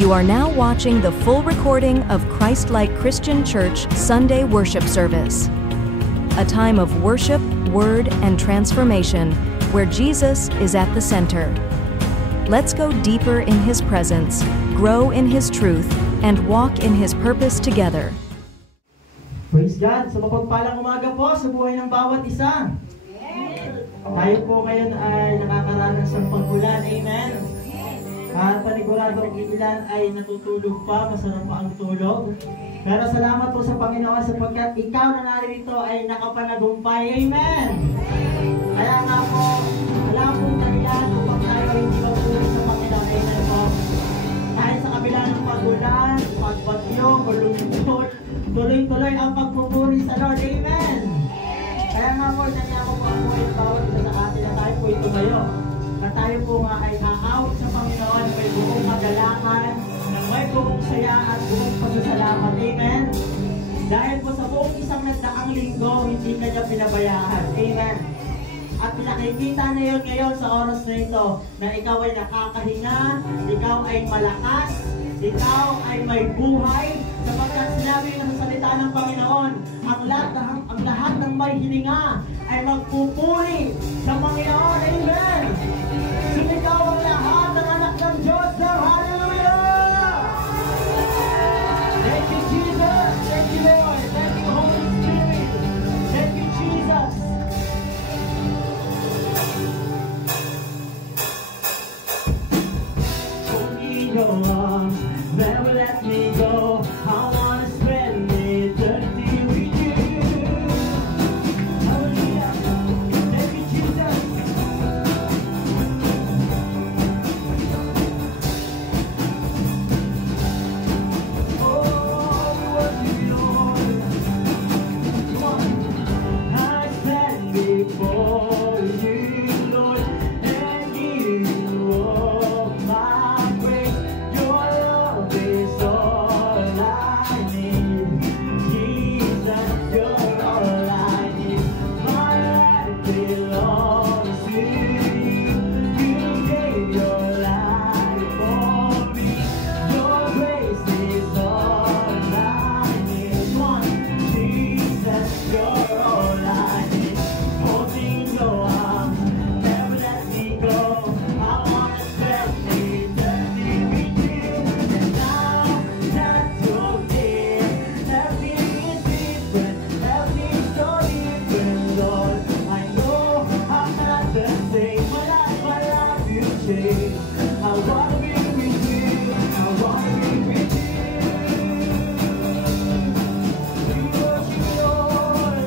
You are now watching the full recording of Christ-Like Christian Church Sunday Worship Service. A time of worship, word, and transformation where Jesus is at the center. Let's go deeper in His presence, grow in His truth, and walk in His purpose together. Praise God! Sa mapagpalang umaga po sa buhay ng bawat isa. Tayo po ngayon ay nakakaranas ng pag-ulan. Amen. At paniguradong ilan ay natutulog pa, masarap pa ang tulog. Pero salamat po sa Panginoon sapagkat ikaw na narito ay nakapanagumpay. Amen. Kaya nga po, wala pong dahilan upang tayo hindi magpuri sa Panginoon. Amen po. Dahil sa kabila ng pag-ulan, pagbagyo, ulungkot, tuloy-tuloy ang pagpupuri sa Lord. Amen. Kaya nga po, nangyako po ang buhay ng bawat isa sa atin na tayo po ito ngayon. Na tayo po nga ay aawit sa Panginoon, may buong kagalakan, na may buong saya at buong pasasalamat. Amen. Dahil po sa buong isang nagdaang linggo, hindi kanya pinabayaan. Amen. At pinakikita na yun ngayon sa oras na ito, na ikaw ay nakakahinga, ikaw ay malakas, ikaw ay may buhay, sapagkat sinabi na sa salita ng Panginoon, ang lahat ng may hininga ay magpupuri sa Panginoon. Amen! Sumigaw ang lahat ng anak ng Diyos na hallelujah! Thank you, Jesus! Thank you, Lord! Thank you, Holy Spirit! Thank you, Jesus! Only your arms never let me go. I wanna spend eternity with you. Hallelujah. Thank you, Jesus. Oh, we worship you, Lord. Come on. I stand before you, Lord, and give you all my praise. Your love is all I need. Jesus, you're all I need. My life belongs to you. You gave your life for me. Your grace is all I need. One, Jesus, you're all I need. Holding your arms, never let me go. I wanna spend eternity with you. And now that you're here, everything is different, everything's so different, Lord. I know I'm not the same, my life you changed. I wanna be with you, I wanna be with you. We worship you, Lord.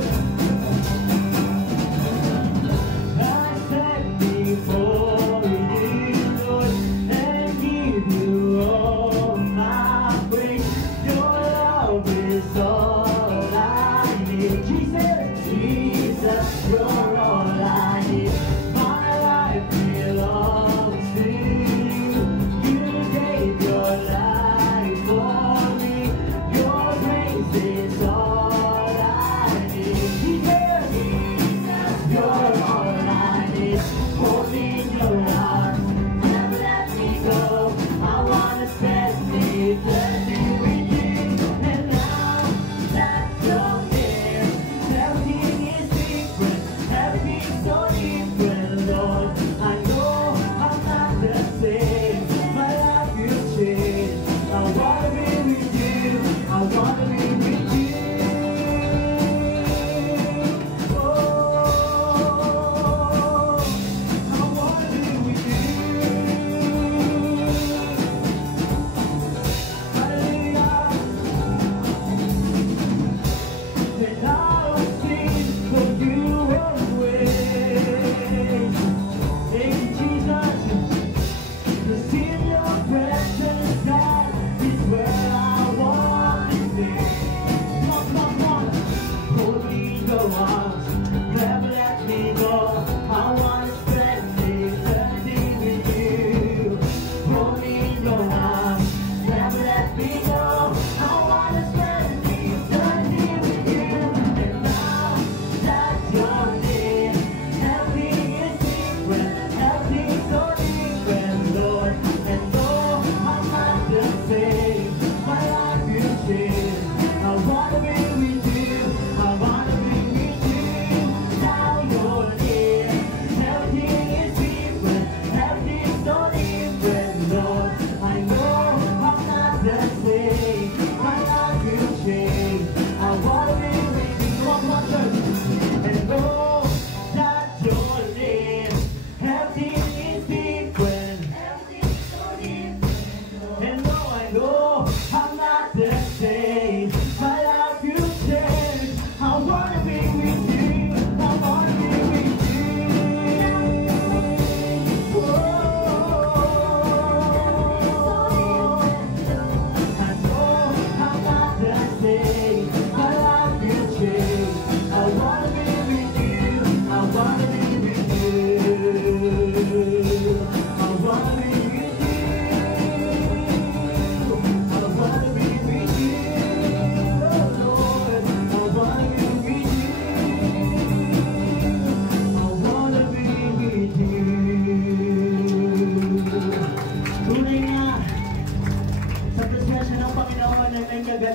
I stand before you, Lord, and give you all my praise. Your love is all I need. Jesus, Jesus, you're all I need. My life belongs to you.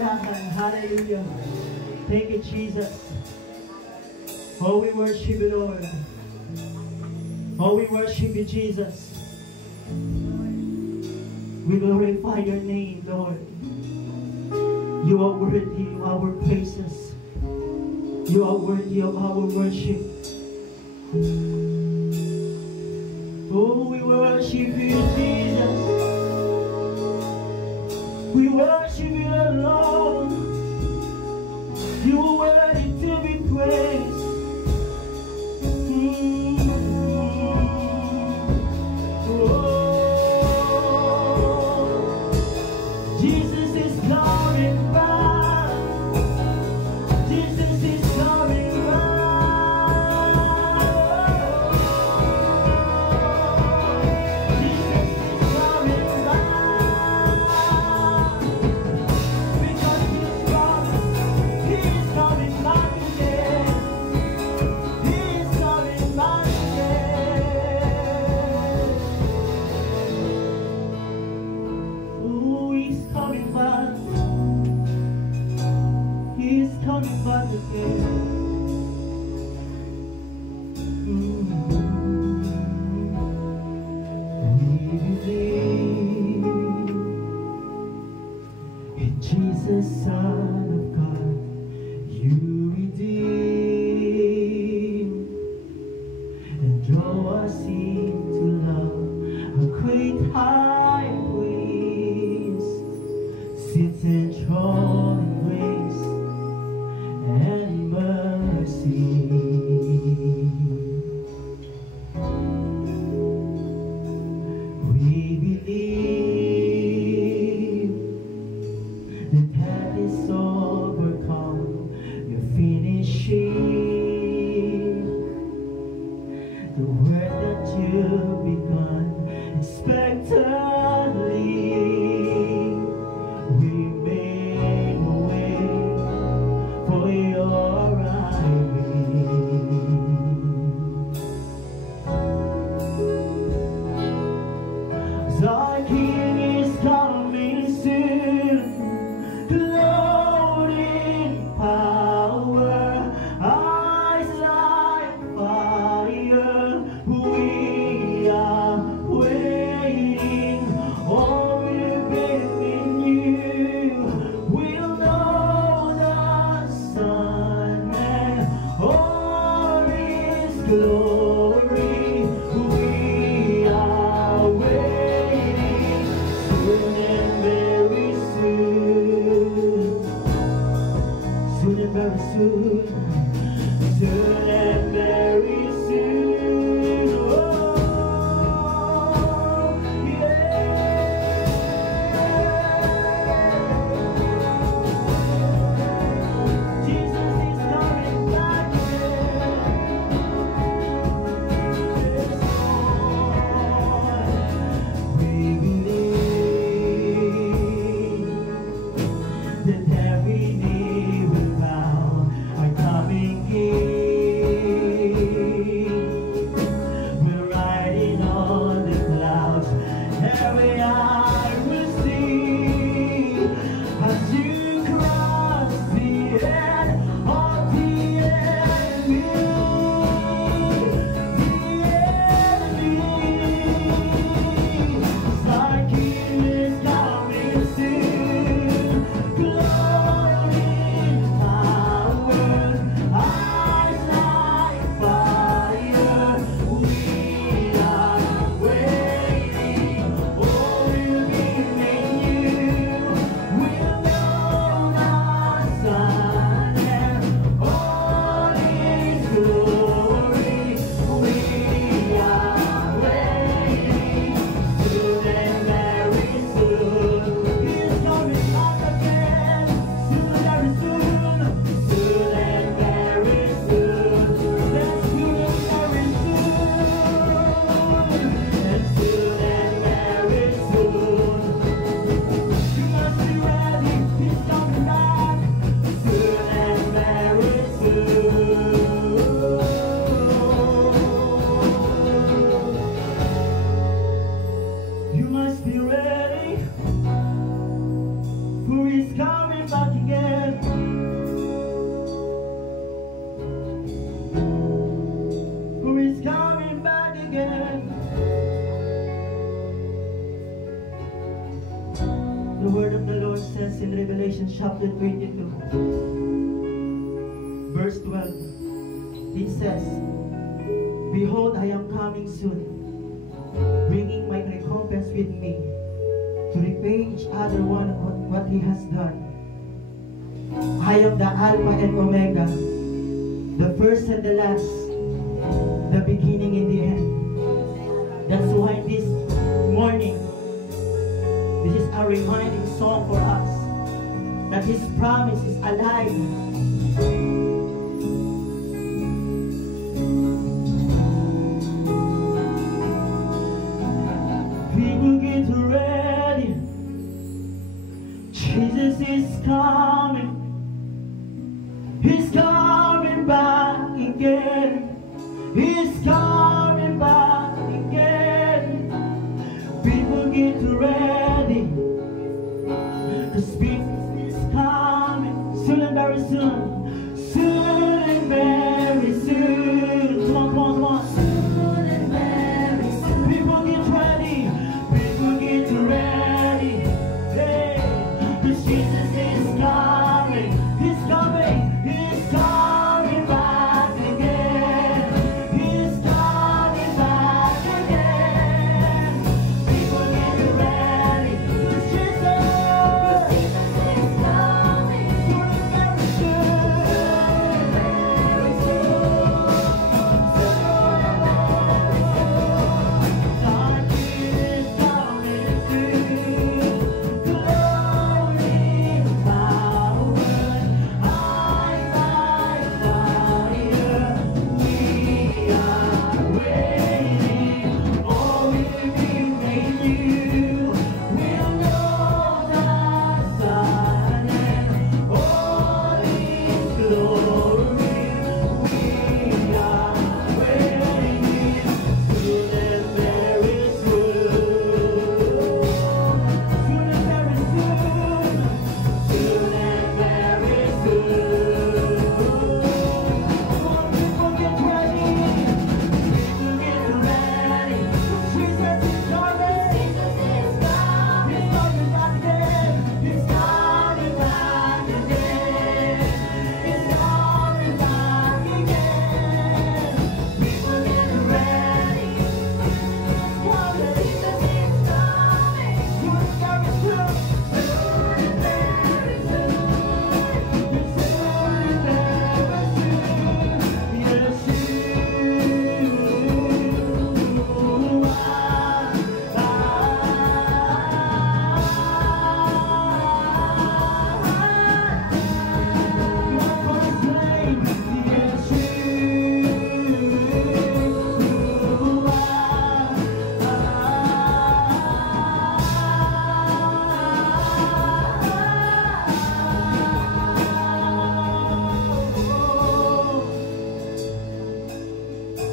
kasiyahan. Hallelujah. Thank you, Jesus. Oh, we worship you, Lord. Oh, we worship you, Jesus. We glorify your name, Lord. You are worthy of our praises. You are worthy of our worship. Oh, we worship you, Jesus. We worship you alone. You are worthy to be praised. Jesus is coming back. Jesus is coming back. Jesus is coming back. Because he's coming back again. He's coming back again. Oh, he's coming back. He's coming back again. We believe in Jesus, Son of God. You redeem and draw us into love. A great high priest sits enthroned in grace and mercy. We believe that death is overcome. You're finishing the work that you've begun. Expectantly we make a way for your arriving. Our King is coming soon, clothed in power, eyes like fire. We are waiting. All we'll be in you. We'll know the Son and all His glory. We are waiting soon and very soon. Soon and very soon. Soon and very soon. Oh, yeah. Jesus is coming back again. Yes, Lord. We believe that every knee will bow. Our coming King. We're riding on the clouds. Every eye will see as you cross the end of the enemy. Our King is coming soon. Glory in power, eyes like fire. We are waiting. Oh, we'll be in you. We'll know the Son and all His glory. We are waiting. Soon and very soon. He's coming back again. Soon and very soon. Soon and very soon. That's soon and very soon. And soon and very soon. You must be ready. He's coming back. Soon and very soon. You must be ready, for He's coming back again. The word of the Lord says in Revelation chapter 22, verse 12, it says, "Behold, I am coming soon, bringing my recompense with me, to repay each other one what he has done. I am the Alpha and Omega, the first and the last, the beginning and the end." That's why this morning, this is a reminding song for us that His promise is alive. People get ready, Jesus is coming. He's coming back again. He's coming back again. People get ready. The Spirit is coming soon and very soon. Soon and very soon. Come on, come on, come on. Soon and very soon. People get ready. People get ready. Hey, the Jesus is coming. He's coming. He's coming back again. He's coming back again. People get ready. The Jesus is coming. Soon and very soon. Very soon. Soon and very soon. Our King is coming soon. Glory and power. High by fire. We are waiting. Oh, we will make you. We'll know the sun and all His glory. We are waiting. Soon and very soon. Soon and very soon. Soon and very soon. Come on, people get ready. People get ready. Jesus is coming. Jesus is coming. He's coming back again. He's coming back again. He's coming back again. People get ready. Coming. Jesus is coming. Soon and very soon. Soon and very soon. Soon and very soon. Yes,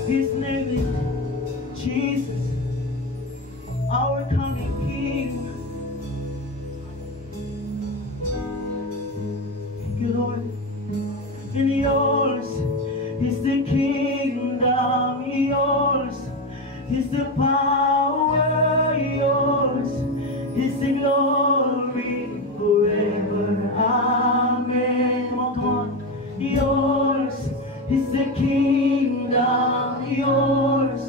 His name is Jesus, our coming King. Thank you, Lord. And yours is the kingdom, yours is the power, yours is the glory forever. Amen. Come on, come on. Yours is the kingdom, yours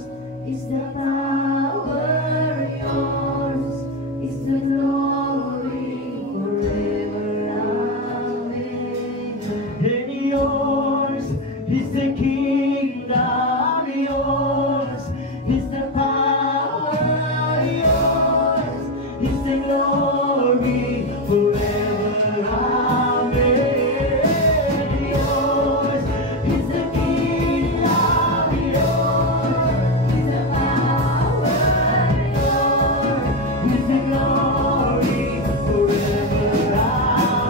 is the power, yours is the glory forever. Amen. And yours is the kingdom, yours is the power, yours is the glory forever. Amen. Yours is the kingdom, yours is the power, yours is the glory forever.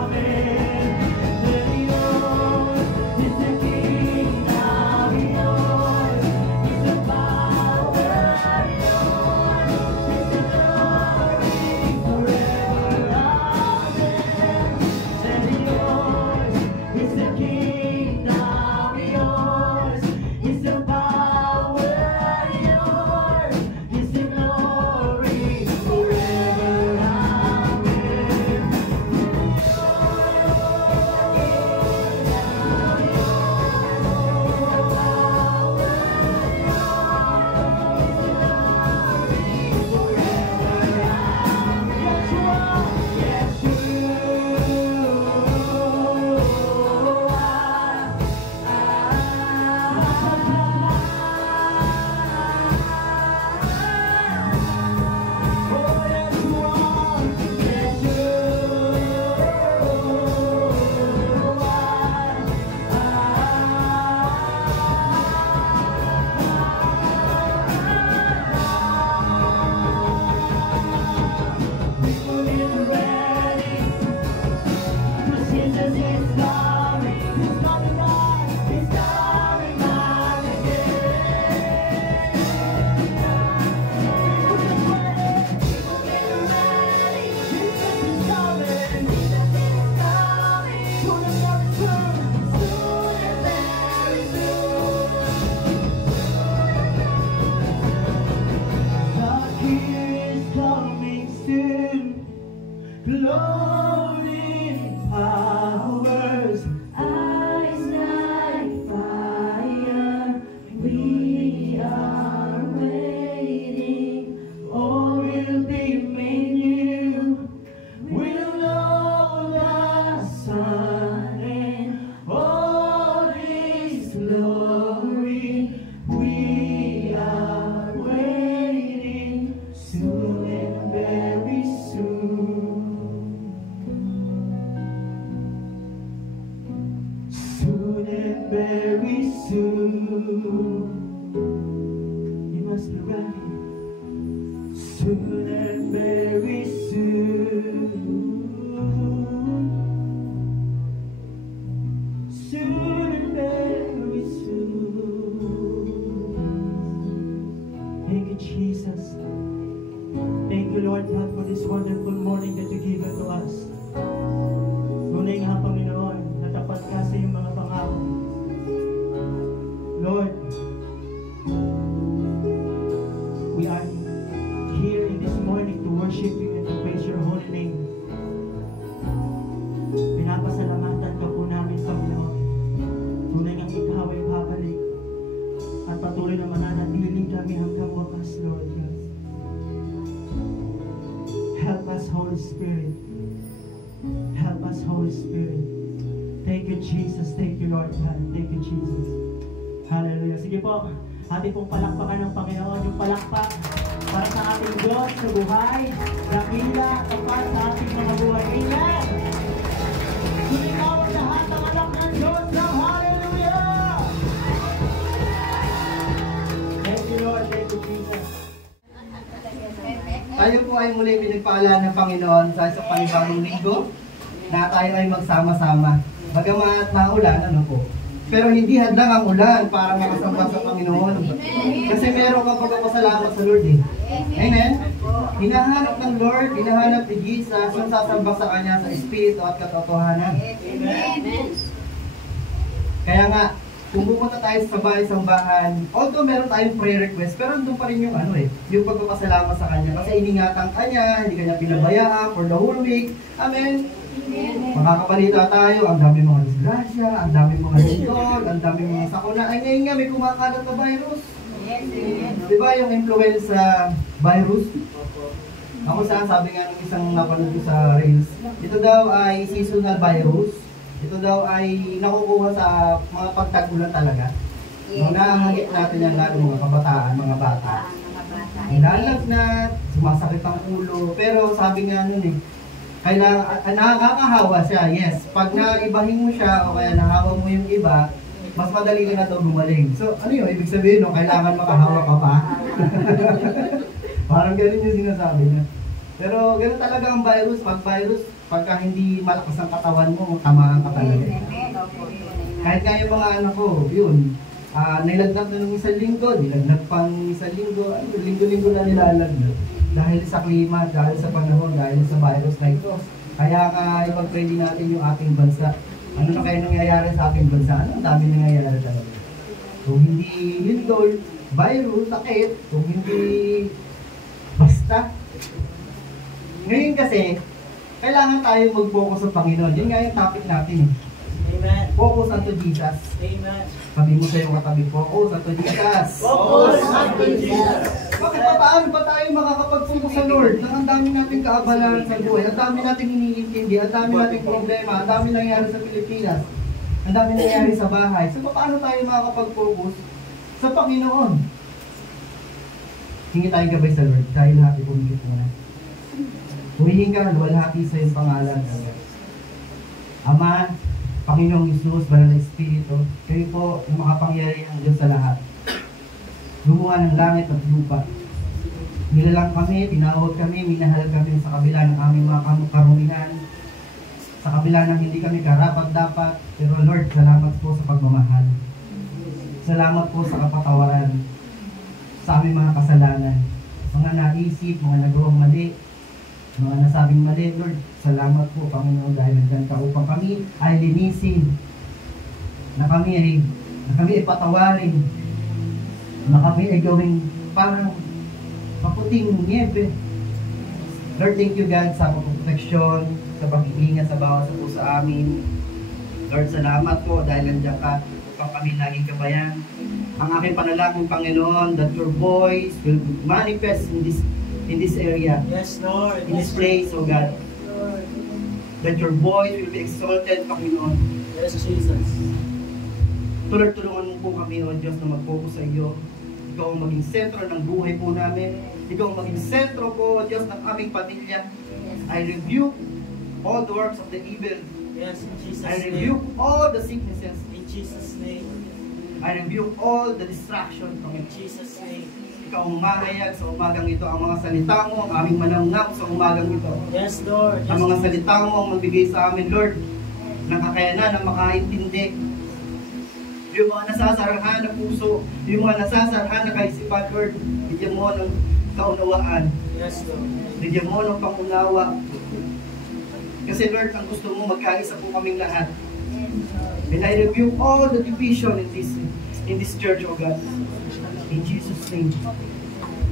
Amen. And yours is the kingdom, yours is the power, yours is the glory forever. Amen. And yours is the kingdom, yours is the power, yours is the glory forever. Loaded powers, eyes like fire. We are waiting. All will be made new. We'll know the sun and all His glory. We are waiting soon and very soon. Soon and very soon. You must be ready. Soon and very soon. Soon and very soon. Thank you, Jesus. Thank you, Lord God, for this wonderful morning that you give to us. Tunay nga, Panginoon, natapat ka sa iyong mga pangako. Lord, we are here in this morning to worship you and to praise your holy name. Pinapasalamatan ka po namin, Panginoon. Tunay nga ikaw ay babalik at patuloy na mananatiling kami hanggang wakas, Lord God. Help us, Holy Spirit. Help us, Holy Spirit. Thank you, Jesus. Thank you, Lord God. Thank you, Jesus. Hallelujah. Sige po, ating pong palakpakan ng Panginoon, yung palakpak para sa ating Diyos sa buhay, dakila, tapat sa ating mga buhay. Amen! Sumikawag lahat ang anak ng Diyos ng Hallelujah! Thank you, Lord. Thank you, Jesus. Tayo po ay muli pinagpaalaan ng Panginoon sa isang panibagong linggo na tayo ay magsama-sama. Bagamat maulan, ano po? Pero hindi hadlang ang ulan para makasamba sa Panginoon. Kasi meron kang pagpapasalamat sa Lord eh. Amen? Hinahanap ng Lord, hinahanap ni Jesus yung sasamba sa Kanya sa Espiritu at katotohanan. Amen. Kaya nga, kung pumunta tayo sa bahay-sambahan, although meron tayong prayer request, pero andun pa rin yung yung pagpapasalamat sa Kanya. Kasi iningatan ka niya, hindi ka niya pinabayaan for the whole week. Amen? Makakabalita tayo, ang dami mga disgrasya, ang dami mga lindol, ang dami mga sakuna. Ay ngayon nga, may kumakalat na virus. Diba yung influenza virus? Ako sabi nga ng isang napanood ko sa Reels, ito daw ay seasonal virus. Ito daw ay nakukuha sa mga pagtag-ulan talaga. Nung nahagit natin yan lalo mga kabataan, mga bata. Nilalagnat, sumasakit ang ulo. Pero sabi nga nun kailangan, nakakahawa siya, yes. Pag naibahin mo siya o kaya nahawa mo yung iba, mas madali ka na ito gumaling. So, ano yun? Ibig sabihin, no, kailangan makahawa ka pa. Parang ganun yung sinasabi niya. Pero ganun talaga ang virus. Pagka hindi malakas ang katawan mo, tamaan ka talaga. Kahit nga yung mga ano ko, yun. Nilagnat na ng isang linggo, nilagnat pang isang linggo, linggo-linggo na nilalagnat. Dahil sa klima, dahil sa panahon, dahil sa virus na ito. Kaya ipag-pray din natin yung ating bansa. Ano na kayo nangyayari sa ating bansa? Ano ang dami nangyayari talaga? Kung hindi lindol, virus, sakit, kung hindi basta. Ngayon kasi, kailangan tayo mag-focus sa Panginoon. Yun nga yung topic natin. Amen. Focus unto Jesus. Amen. Sabi mo sa iyong katabi, focus unto Jesus. Focus unto Jesus. Bakit paano ba tayo makakapag-focus sa Lord? Nang ang dami nating kaabalahan sa buhay, ang dami nating iniintindi, ang dami nating problema, ang dami nangyayari sa Pilipinas, ang dami nangyayari sa bahay. So paano tayo makakapag-focus sa Panginoon? Hingi tayong gabay sa Lord dahil happy pumikit mo na. Humihingi ka, luwalhati sa iyong pangalan. Ama, Panginoong Isus, Banal na Espiritu, kayo po yung makapangyarihan Diyos sa lahat. Gumawa ng langit at lupa. Nilalang kami, tinawag kami, minahal kami sa kabila ng aming mga karumihan, sa kabila ng hindi kami karapat-dapat. Pero Lord, salamat po sa pagmamahal. Salamat po sa kapatawaran sa aming mga kasalanan. Mga naisip, mga nagawang mali, mga nasabing mali, Lord, salamat po, Panginoon, dahil nandyan ka upang kami ay linisin, na kami ay patawarin, na kami ay gawing parang paputing niebe. Lord, thank you God sa protection, sa pag-iingat sa bawat sa puso amin. Lord, salamat po dahil nandiyan ka upang kami laging gabayan. Ang aking panalangin, Panginoon, that your voice will manifest in this area. Yes, Lord. In this place, oh God. That your voice will be exalted, Panginoon. Yes, Jesus. Tulungan mo po kami, O Diyos, na mag-focus sa iyo. Ikaw ang maging sentro ng buhay po namin. Ikaw ang maging sentro po, O Diyos, ng aming pamilya. I rebuke all the works of the evil. Yes, in Jesus' I name. rebuke all the sicknesses. In Jesus' name. I rebuke all the distraction from In it. Jesus' name. Ikaw ang mahayag sa umagang ito. Ang mga salita mo, ang aming manamnam sa umagang ito. Yes, Lord. Yes, Ang mga salita mo ang magbigay sa amin, Lord, ng kakayanan na makaintindi. Yung mga nasasarahan na puso, yung mga nasasarahan na kaisipan, Lord, bigyan mo ng kaunawaan. Yes, Lord. Bigyan mo ng pangunawa. Kasi Lord, ang gusto mo, magkaisa po kaming lahat. And I rebuke all the division in this church, O God. In Jesus' name.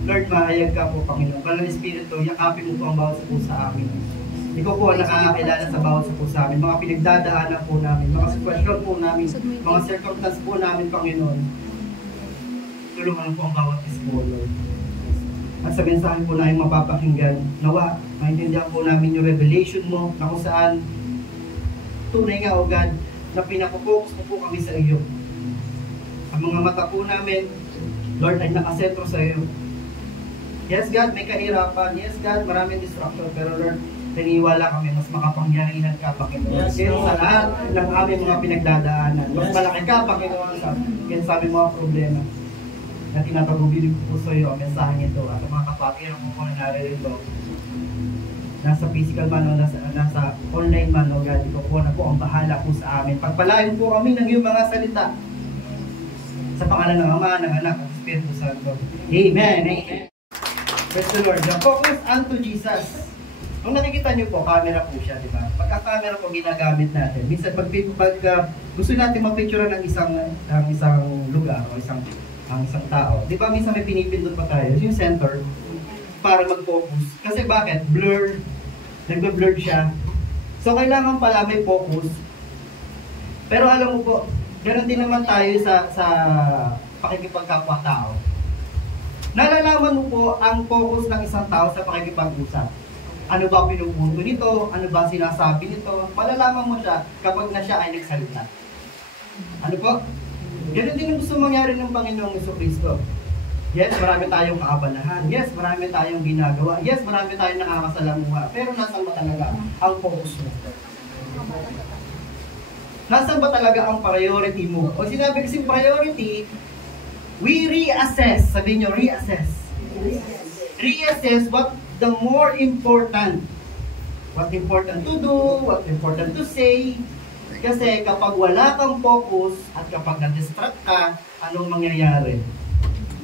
Lord, mahayag ka po, Panginoon. Banal Espiritu, yakapin mo po ang bawat sa puso sa amin. Ikaw po ang nakakakilala sa bawat sa puso sa amin. Mga pinagdadaanan po namin, mga sitwasyon po namin, mga circumstance po namin, Panginoon. Tulungan po ang bawat isa po, Lord. At sa mensahe po namin mapapakinggan, nawa, maintindihan po namin yung revelation mo na kung saan tunay nga, O God, na pinapokus mo po kami sa iyo. Ang mga mata po namin, Lord, ay nakasentro sa iyo. Yes, God, may kahirapan. Yes, God, maraming distraction. Pero Lord, naniniwala kami, mas makapangyarihan ka, Panginoon. Yes, Kaya Lord. sa lahat ng aming mga pinagdadaanan, mas Yes. malaki ka, Panginoon, sa aming mga problema na tinatagubilin po sa iyo ang mensaheng ito at ang mga kapatiran mo na naririto. Nasa physical man o nasa online man, O God, ikaw po na po ang bahala po sa amin. Pagpalain po kami ng iyong mga salita. Sa pangalan ng Ama, ng Anak, at Espiritu Santo. Amen. Amen. Praise the Lord. The focus unto Jesus. Kung nakikita niyo po, camera po siya, di ba? Pagka-camera po ginagamit natin. Minsan, pag gusto natin mag-picture ng isang lugar o isang tao, di ba minsan may pinipindot pa tayo, yung center, para mag-focus. Kasi bakit? Blur. Nagbe-blur siya. So, kailangan pala may focus. Pero alam mo po, ganoon din naman tayo sa pakikipagkapwa-tao. Nalalaman mo po ang focus ng isang tao sa pakikipag-usap. Ano ba pinupunto nito? Ano ba sinasabi nito? Malalaman mo siya kapag na siya ay nagsalita. Ano po? Ganun din ang gusto mangyari ng Panginoong Jesucristo. Yes, marami tayong kaabalahan. Yes, marami tayong ginagawa. Yes, marami tayong nakakasalamuha. Pero nasaan ba talaga ang focus mo? Nasaan ba talaga ang priority mo? O sinabi kasi priority, we reassess. Sabi nyo, reassess. Reassess what the more important. What important to do, what important to say. Kasi kapag wala kang focus at kapag na-distract ka, anong mangyayari?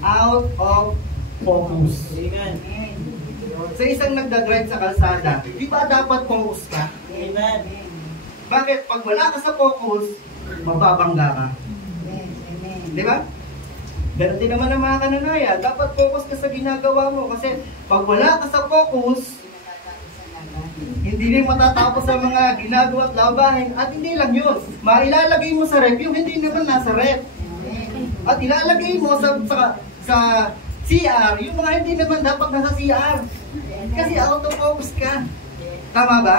Out of focus. Amen. Sa isang nagdadrive sa kalsada, di ba dapat focus ka? Amen. Bakit? Pag wala ka sa focus, mababangga ka. Di ba? Ganun din naman ang mga kananaya. Dapat focus ka sa ginagawa mo. Kasi pag wala ka sa focus, hindi rin matatapos sa mga ginagawa at labahin. At hindi lang yun. Mailalagay mo sa rep yung hindi naman nasa rep. At ilalagay mo sa CR yung mga hindi naman dapat nasa CR. Kasi out of focus ka. Tama ba?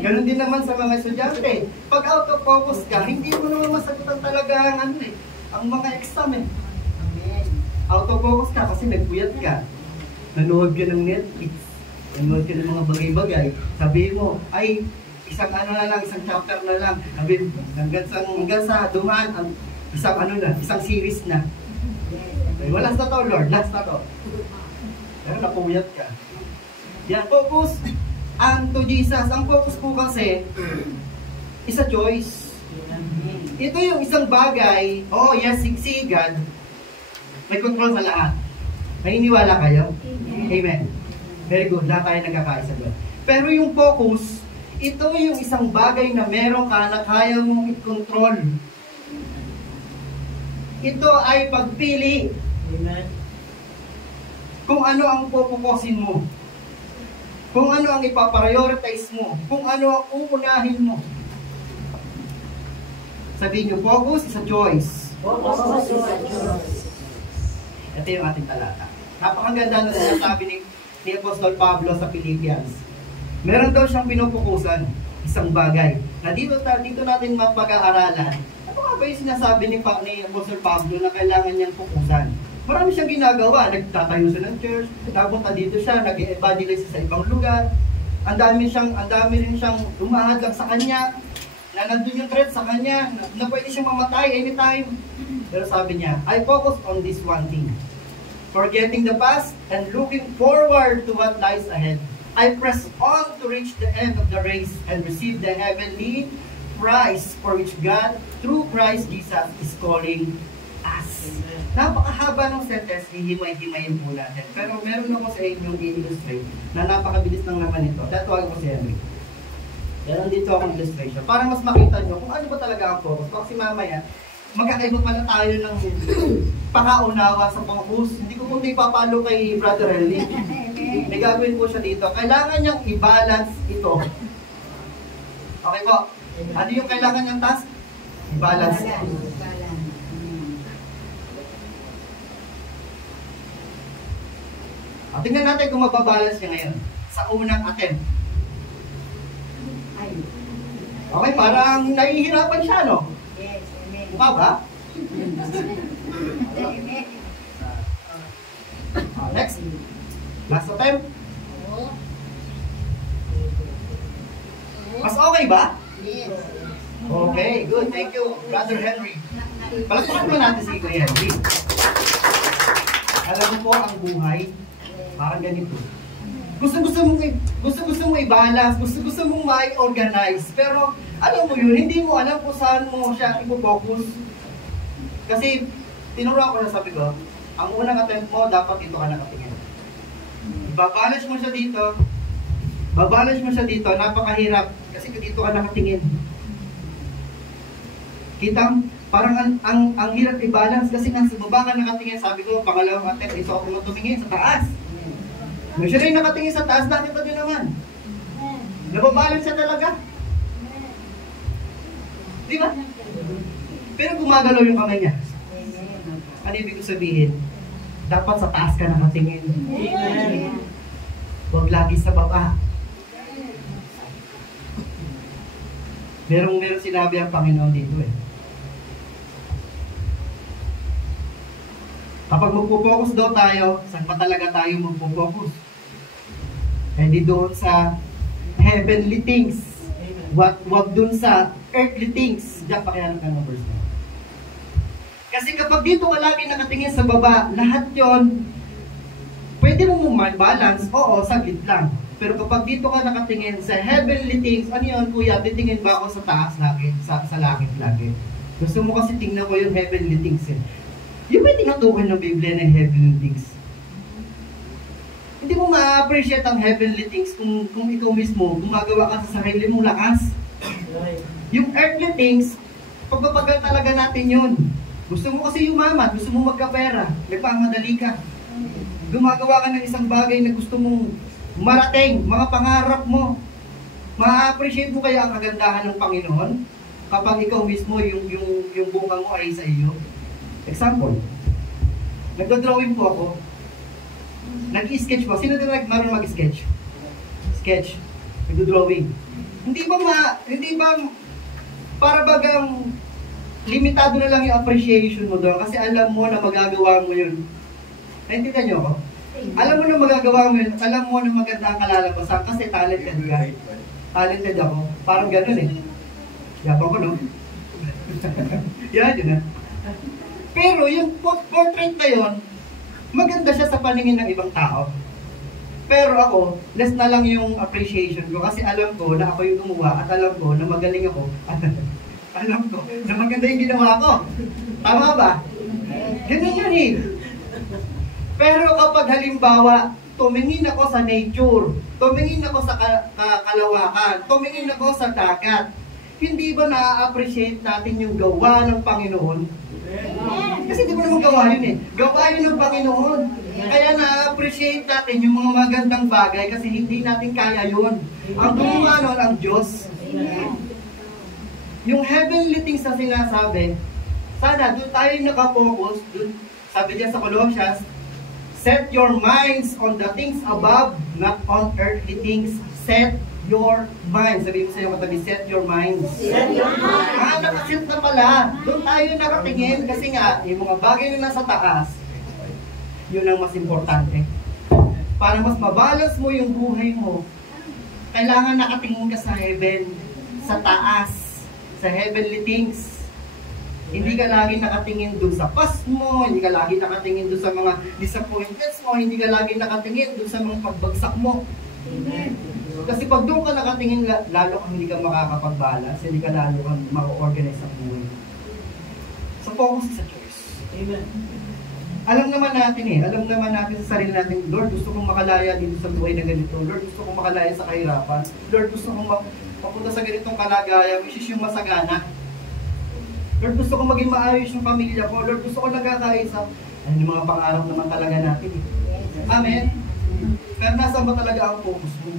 Ganon din naman sa mga estudyante. Pag out of focus ka, hindi mo naman masagutan talaga ang mga exam eh. Out of focus ka kasi nagpuyat ka. Nanood ka ng Netflix. Nanood ka ng mga bagay-bagay. Sabihin mo, ay, isang chapter na lang. Sabihin, hanggang sa dumaan, isang series na. Okay, last na to, Lord. Last na to. Pero napuyat ka. Yan, focus unto Jesus. Ang focus po kasi is a choice. Ito yung isang bagay, yes, si God, may control sa lahat. Naniniwala kayo? Amen. Very good. Lahat tayo nagkakaisa doon. Pero yung focus, ito yung isang bagay na meron ka na kaya mong i-control. Ito ay pagpili. Amen. Kung ano ang pupukosin mo. Kung ano ang ipaprioritize mo, kung ano ang uunahin mo. Sabihin niyo, focus is a choice. Ito yung ating talata. Napakaganda na sinasabi ni Apostol Pablo sa Philippians. Meron daw siyang pinupukusan, isang bagay. Na dito natin mapag-aaralan. Ano nga ba yung sinasabi ni Apostol Pablo na kailangan niyang pukusan? Marami siyang ginagawa. Nagtatayo siya ng church, napunta dito siya, nag-evangelize sa ibang lugar. Ang dami rin siyang umahadlang sa kanya, na nandun yung threat sa kanya, na pwede siyang mamatay anytime. Pero sabi niya, I focus on this one thing. Forgetting the past and looking forward to what lies ahead. I press on to reach the end of the race and receive the heavenly prize for which God, through Christ Jesus, is calling us. Napakahaba ng sentence, hihimay-himayin po natin. Pero meron ako sa inyong i-illustrate na napakabilis ng naman ito. Tatuwag ko si Henry. Meron dito akong illustration. Para mas makita nyo kung ano ba talaga ang focus. Kasi mamaya, magkakaiba pala tayo ng pakaunawa sa focus. Hindi ko kung ipapalo kay Brother Henry. May gagawin po siya dito. Kailangan niyang i-balance ito. Okay po. Ano yung kailangan niyang task? I-balance. Tingnan natin kung mababalance niya ngayon sa unang attempt. Okay, parang nahihirapan siya, no? Yes, amen. Mukha ba? Next. Last attempt. Mas okay ba? Yes. Okay, good. Thank you, Brother Henry. Palagpakan mo natin si Kuya Henry. Alam mo po, ang buhay, parang ganito. Gusto mo i-balance, gusto mong ma-organize, pero alam mo yun, hindi mo alam kung saan mo siya ipo-focus. Kasi tinuruan ko na, sabi ko, ang unang attempt mo, dapat dito ka nakatingin. Babalance mo siya dito, napakahirap, kasi dito ka nakatingin. Kita, parang ang hirap i-balance, kasi nang sa baba ka nakatingin, sabi ko, pangalawang attempt, ito ako tumingin sa taas. Nung siya rin nakatingin sa taas, nakita nyo naman. Nababalance siya talaga. Di ba? Pero gumagalaw yung kamay niya. Ano ibig sabihin? Dapat sa taas ka nakatingin. Huwag lagi sa baba. Merong sinabi ang Panginoon dito eh. Kapag magpo-focus daw tayo, saan pa talaga tayo magpo-focus? Hindi doon sa heavenly things. Wag doon sa earthly things. Diyan pakialam ka ng verse na. Kasi kapag dito ka lagi nakatingin sa baba, lahat yon pwede mo balance, oo, saglit lang. Pero kapag dito ka nakatingin sa heavenly things, ano yun, kuya, titingin ba ako sa taas lagi, sa langit lagi? Gusto mo kasi tingnan ko yung heavenly things eh. Yung may tinatukoy ng Biblia ng heavenly things. Hindi mo ma-appreciate ang heavenly things kung ikaw mismo gumagawa ka sa sarili mong lakas. Yung earthly things, pagpapagal talaga natin yun. Gusto mo kasi yumaman, gusto mo magkapera, nagpamadali ka. Gumagawa ka ng isang bagay na gusto mong marating, mga pangarap mo. Ma-appreciate mo kaya ang kagandahan ng Panginoon kapag ikaw mismo yung bunga mo ay sa iyo. Example, nagdo-drawing po ako. Nag-sketch po. Sino din marunong mag-sketch? Sketch. Nagdo-drawing. Hindi ba para bagang limitado na lang yung appreciation mo doon kasi alam mo na magagawa mo yun. Naintindihan niyo ako? Alam mo na magagawa mo yun. Alam mo na maganda ang kalalabasan kasi talented ka. Talented ako. Parang ganun eh. Yapang ko, no? Yan, yun na. Pero yung portrait na yun, maganda siya sa paningin ng ibang tao. Pero ako, less na lang yung appreciation ko kasi alam ko na ako yung gumawa at alam ko na magaling ako. Alam ko na maganda yung ginawa ko. Tama ba? Ganun yan eh. Pero kapag halimbawa, tumingin ako sa nature, tumingin ako sa kalawakan, tumingin ako sa dagat, hindi ba na-appreciate natin yung gawa ng Panginoon? Kasi di mo naman gawa yun eh. Gawa yun ng Panginoon. Kaya na-appreciate natin yung mga magandang bagay kasi hindi natin kaya yun. Ang gumawa nun ang Diyos. Yung heavenly things na sinasabi, sana doon tayo nakapokus, doon, sabi diyan sa Colossians, set your minds on the things above, not on earthly things. Set your minds. Sabihin mo sa iyo katabi, set your minds. Set your minds. Nakasit na pala. Doon tayo nakatingin kasi nga, yung mga bagay na nasa taas, yun ang mas importante. Para mas mabalance mo yung buhay mo, kailangan nakatingin ka sa heaven, sa taas, sa heavenly things. Hindi ka lagi nakatingin dun sa past mo, hindi ka lagi nakatingin dun sa mga disappointments mo, hindi ka lagi nakatingin dun sa mga pagbagsak mo. Amen. Kasi pag doon ka nakatingin, lalo kang hindi ka makakapag-balance, hindi ka lalo kang maka-organize sa buhay. So focus sa choice. Amen. Alam naman natin sa sarili natin, Lord, gusto kong makalaya dito sa buhay na ganito. Lord, gusto kong makalaya sa kahirapan. Lord, gusto kong mapunta sa ganitong kalagayan, which is yung masagana. Lord, gusto kong maging maayos yung pamilya ko. Lord, gusto ko nagkakaisa. Ano yung mga pangarap naman talaga natin eh. Amen? Pero nasaan ba talaga ang focus mo?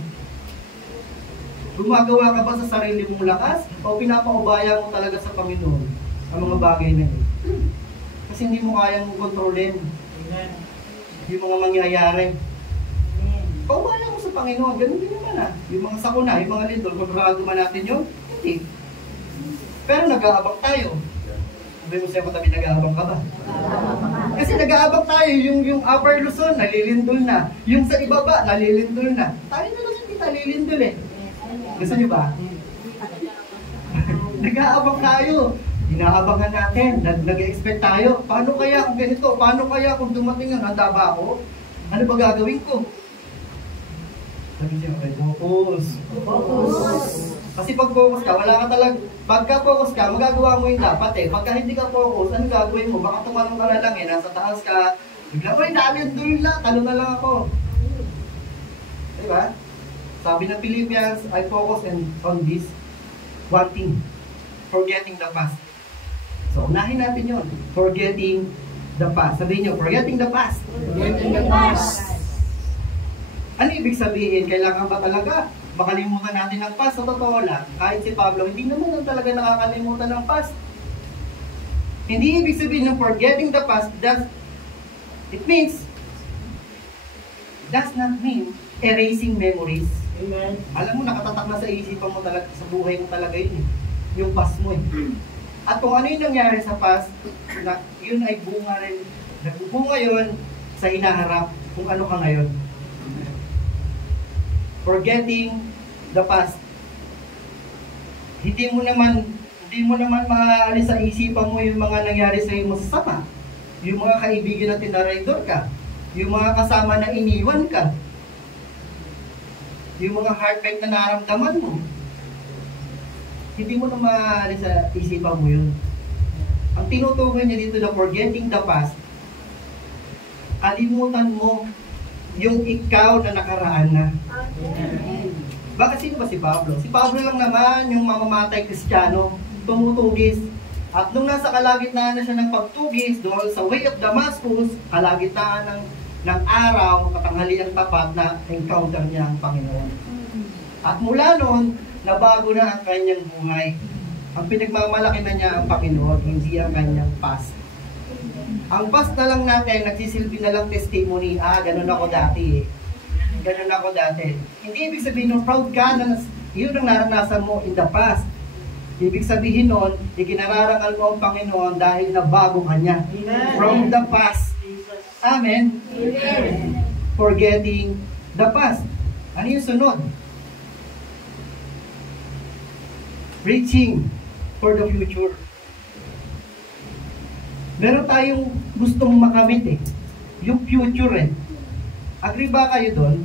Gumagawa ka ba sa sarili mong lakas? O pinapaubaya mo talaga sa Panginoon ang mga bagay na yun? Kasi hindi mo kayang kontrolin yung mga mangyayari. Paubaya mo sa Panginoon. Ganun din naman ah. Yung mga sakuna, yung mga lindol, kontrolado man natin yun? Hindi. Pero nag-aabang tayo. Sabi mo sa'yo katabi, nag-aabang ka ba? Kasi nag-aabang tayo, yung upper Luzon, nalilindol na. Yung sa ibaba, nalilindol na. Tayo na lang hindi nalilindol eh. Gusto nyo ba? Nag-aabang tayo. Inaabangan natin. Nag-expect tayo. Paano kaya kung ganito? Paano kaya kung dumating yun? Handa ba ako? Ano ba gagawin ko? Sabi siya, okay, focus. Kasi pag focus ka, wala ka talaga. Pagka focus ka, magagawa mo yung dapat eh. Pagka hindi ka focus, ano gagawin mo? Baka tumanong ka na lang eh. Nasa taas ka. Bigla, ay, nalindol na. Talo na lang ako. Diba? Sabi ng Philippians, I focus on this one thing. Forgetting the past. So, unahin natin yun. Forgetting the past. Sabihin nyo, forgetting the past. Forgetting the past. Ano ibig sabihin? Kailangan ba talaga makalimutan natin ang past? Sa totoo lang, kahit si Pablo, hindi naman talaga nakakalimutan ng past. Hindi ibig sabihin ng forgetting the past, it does not mean erasing memories. Amen. Alam mo, nakatatak na sa isipan mo talaga, sa buhay mo talaga yun eh. Yung past mo eh. At kung ano yung nangyari sa past, yun ay bunga rin. Nagbubunga yun sa hinaharap kung ano ka ngayon. Forgetting the past. Hindi mo naman maaalis sa isipan mo yung mga nangyari sa iyo masasama. Yung mga kaibigan na tinaraydor ka. Yung mga kasama na iniwan ka. Yung mga heartbreak na naramdaman mo. Hindi mo na maaalis sa isipan mo yun. Ang tinutukoy niya dito na forgetting the past, kalimutan mo yung ikaw na nakaraan na. Bakit sino ba si Pablo? Si Pablo lang naman yung mamamatay Kristiyano, tumutugis. At nung nasa kalagitnaan na siya ng pagtugis, doon sa way of Damascus, kalagitnaan ng araw, katanghaliang tapat na encounter niya ang Panginoon. At mula noon, nabago na ang kanyang buhay. Ang pinagmamalaki na niya ang Panginoon, hindi ang kanyang past. Ang past na lang natin, nagsisilbi na lang testimony, ganun ako dati eh. Ganun ako dati. Hindi ibig sabihin nung proud ka na yun ang naranasan mo in the past. Ibig sabihin nun, ikinararangal mo ang Panginoon dahil nabago ka niya. Amen. From the past. Amen. Amen. Forgetting the past. Ano yung sunod? Reaching for the future. Meron tayong gustong makamit eh. Yung future eh. Agree ba kayo doon?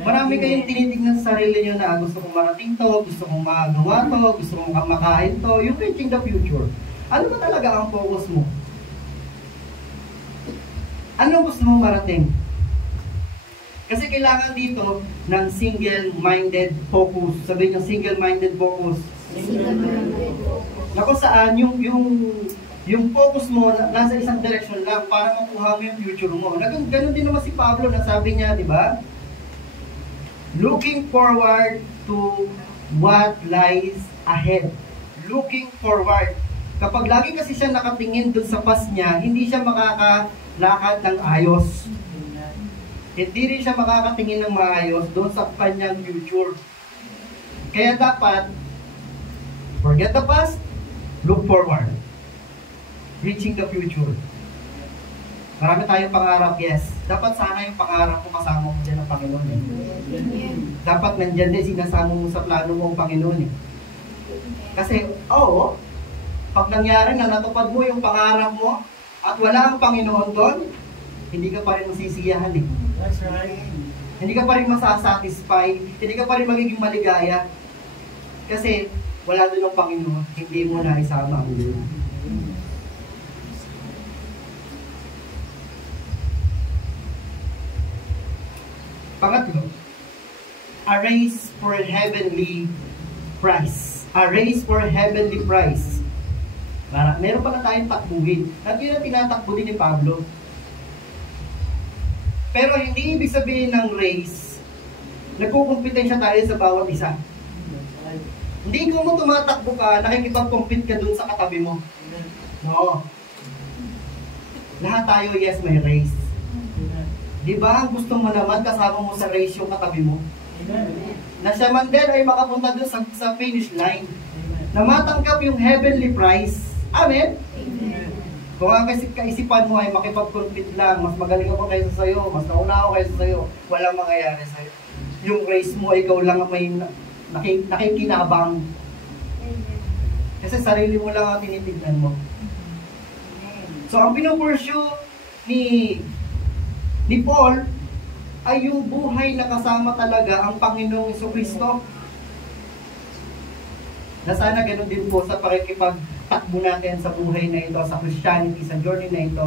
Marami kayong tinitignan sa sarili nyo na gusto kong marating to, gusto kong magawa to, gusto kong makain to. Yung reaching the future. Ano ba talaga ang focus mo? Ano gusto mong marating? Kasi kailangan dito ng single-minded focus. Sabihin nyo, single-minded focus. Na kung saan yung yung focus mo nasa isang direction lang para makuha mo yung future mo. Ganun din naman si Pablo na sabi niya, di ba? Looking forward to what lies ahead. Looking forward. Kapag lagi kasi siya nakatingin dun sa past niya, hindi siya makakalakad ng ayos. Hindi rin siya makakatingin ng maayos doon sa kanyang future. Kaya dapat, forget the past, look forward. Reaching the future. Marami tayong pangarap, yes. Dapat sana yung pangarap mo kasama mo dyan ng Panginoon. Eh. Dapat nandyan din, sinasama mo sa plano mo ang Panginoon. Eh. Kasi, oo, pag nangyari na natupad mo yung pangarap mo at wala ang Panginoon doon, hindi ka pa rin masisiyahan. Eh. That's right. Hindi ka pa rin masasatisfy, hindi ka pa rin magiging maligaya. Kasi, wala doon ang Panginoon, hindi mo na isama ang Diyos. Pangatlo, a race for a heavenly prize. A race for a heavenly prize. Meron pala tayong takbuhin. At yun ang tinatakbo din ni Pablo. Pero hindi ibig sabihin ng race, nagkukumpetensya tayo sa bawat isa. Hindi ko mo tumatakbo ka, nakikipag-compete ka dun sa katabi mo. No. Lahat tayo, yes, may race. Di ba? Ang gusto mo naman, kasama mo sa race yung katabi mo. Na siya man din ay makapunta dun sa finish line. Na matanggap yung heavenly prize. Amen? Kung ang kaisipan mo ay makipag-compete lang, mas magaling ako kaysa sa'yo, mas nauna ako kaysa sa'yo, walang mangyayari sa'yo. Yung race mo, ikaw lang ang may nakikinabang. Kasi sarili mo lang ang tinitignan mo. So, ang pinupursue ni Paul ay yung buhay na kasama talaga ang Panginoong Jesucristo. Na sana ganun din po sa pakikipagtakbo natin sa buhay na ito, sa Christianity, sa journey na ito,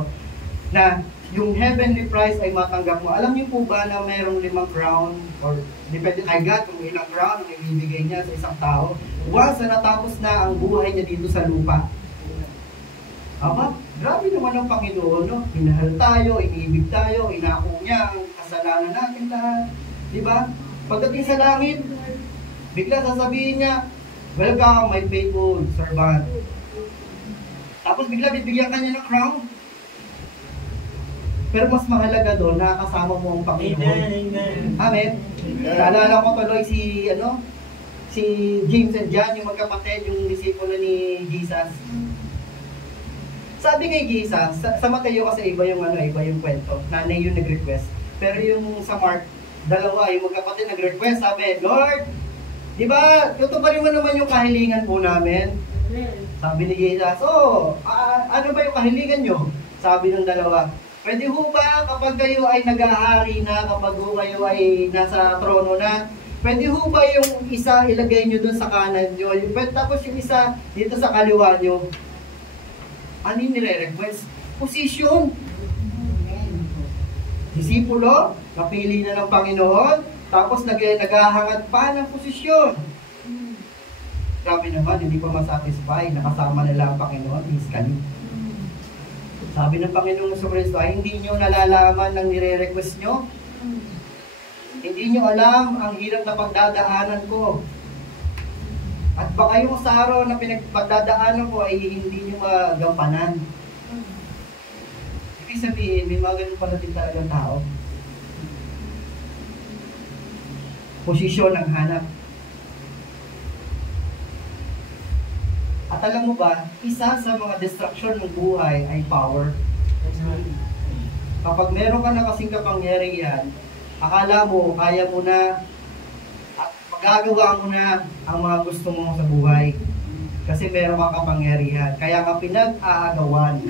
na yung heavenly prize ay matanggap mo. Alam niyo po ba na mayroong 5 crown, or depende kay God kung ilang crown ang ibibigay niya sa isang tao, once na natapos na ang buhay niya dito sa lupa. Aba, grabe naman ang Panginoon, no? Minahal tayo, iniibig tayo, inako niya ang kasalanan natin lahat. Diba? Pagdating sa langit, bigla sasabihin niya, welcome, my faithful servant. Tapos bigla bibigyan ka niya ng crown. Pero mas mahalaga doon, nakakasama mo ang Panginoon. Amen. Amen. Naalala ko tuloy si James and John, yung magkapatid, yung disipulo ni Jesus. Sabi kay Jesus, sa Mateo kasi iba yung kwento. Nanay yung nag-request. Pero yung sa Mark, dalawa, yung magkapatid nag-request, sabi, Lord, di ba, tutuparin mo naman yung kahilingan po namin? Sabi ni Jesus, ano ba yung kahilingan nyo? Sabi ng dalawa, pwede ho ba kapag kayo ay nag-ahari na, kapag kayo ay nasa trono na, pwede ho ba yung isa ilagay nyo dun sa kanan nyo? Tapos yung isa dito sa kaliwa nyo? Ano yung nire-request? Posisyon. Disipulo, napili na ng Panginoon, tapos naghahangad pa ng posisyon. Grabe naman, hindi pa masatisfy, nakasama nila ang Panginoon, physically. Sabi ng Panginoong Jesucristo, ay hindi nyo nalalaman ng nire-request nyo? Hindi nyo alam ang hirap na pagdadaanan ko. At baka yung sa araw na pinagpagdadaanan ko ay hindi nyo magampanan. Ibig sabihin, may mga ganun pala din talagang tao. Posisyon ang hanap. At alam mo ba, isa sa mga distraction ng buhay ay power. Kapag meron ka na kasing kapangyarihan, akala mo, kaya mo na, at magagawa mo na ang mga gusto mo sa buhay. Kasi meron kang kapangyarihan. Kaya ka pinag-aagawan.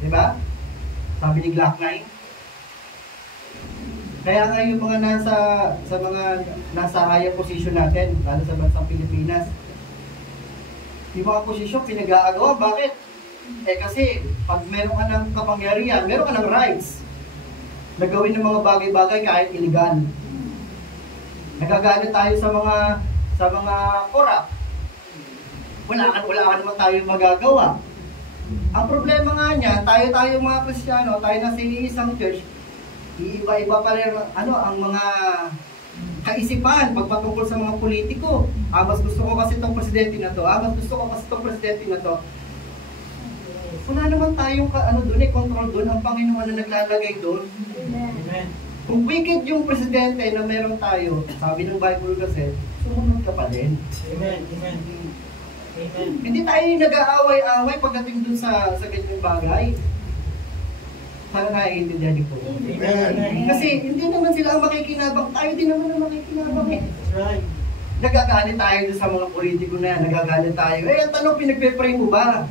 Diba? Sabi ni Glock 9. Kaya nga yung mga nasa higher position natin, lalo sa bansang Pilipinas, yung mga posisyon pinag-aagawa. Bakit? Kasi pag meron ka ng kapangyarihan, meron ka ng rights na gawin ng mga bagay-bagay kahit illegal. Nagagalit tayo sa mga corrupt. wala naman tayo magagawa. Ang problema nga niya, tayo mga Kristiyano, tayo na sa isang church, iiba-iba pa rin ang mga kaisipan pagpatungkol sa mga politiko. Mas gusto ko kasi itong presidente na to. Mas gusto ko kasi itong presidente na to. Wala naman tayong control doon. Ang Panginoon na naglalagay doon. Amen. Kung wicked yung presidente na meron tayo, sabi ng Bible kasi, sumunod ka pa din. Amen. Amen. Amen. Hindi tayo nag-aaway-aaway pagdating dun sa ganyang bagay. Sana naiintindihan niyo po. Amen. Kasi hindi naman sila ang makikinabang. Tayo din naman ang makikinabang eh. That's right. Nagagalit tayo dun sa mga politiko na yan. Nagagalit tayo. Ang tanong, pinagpe-pray mo ba?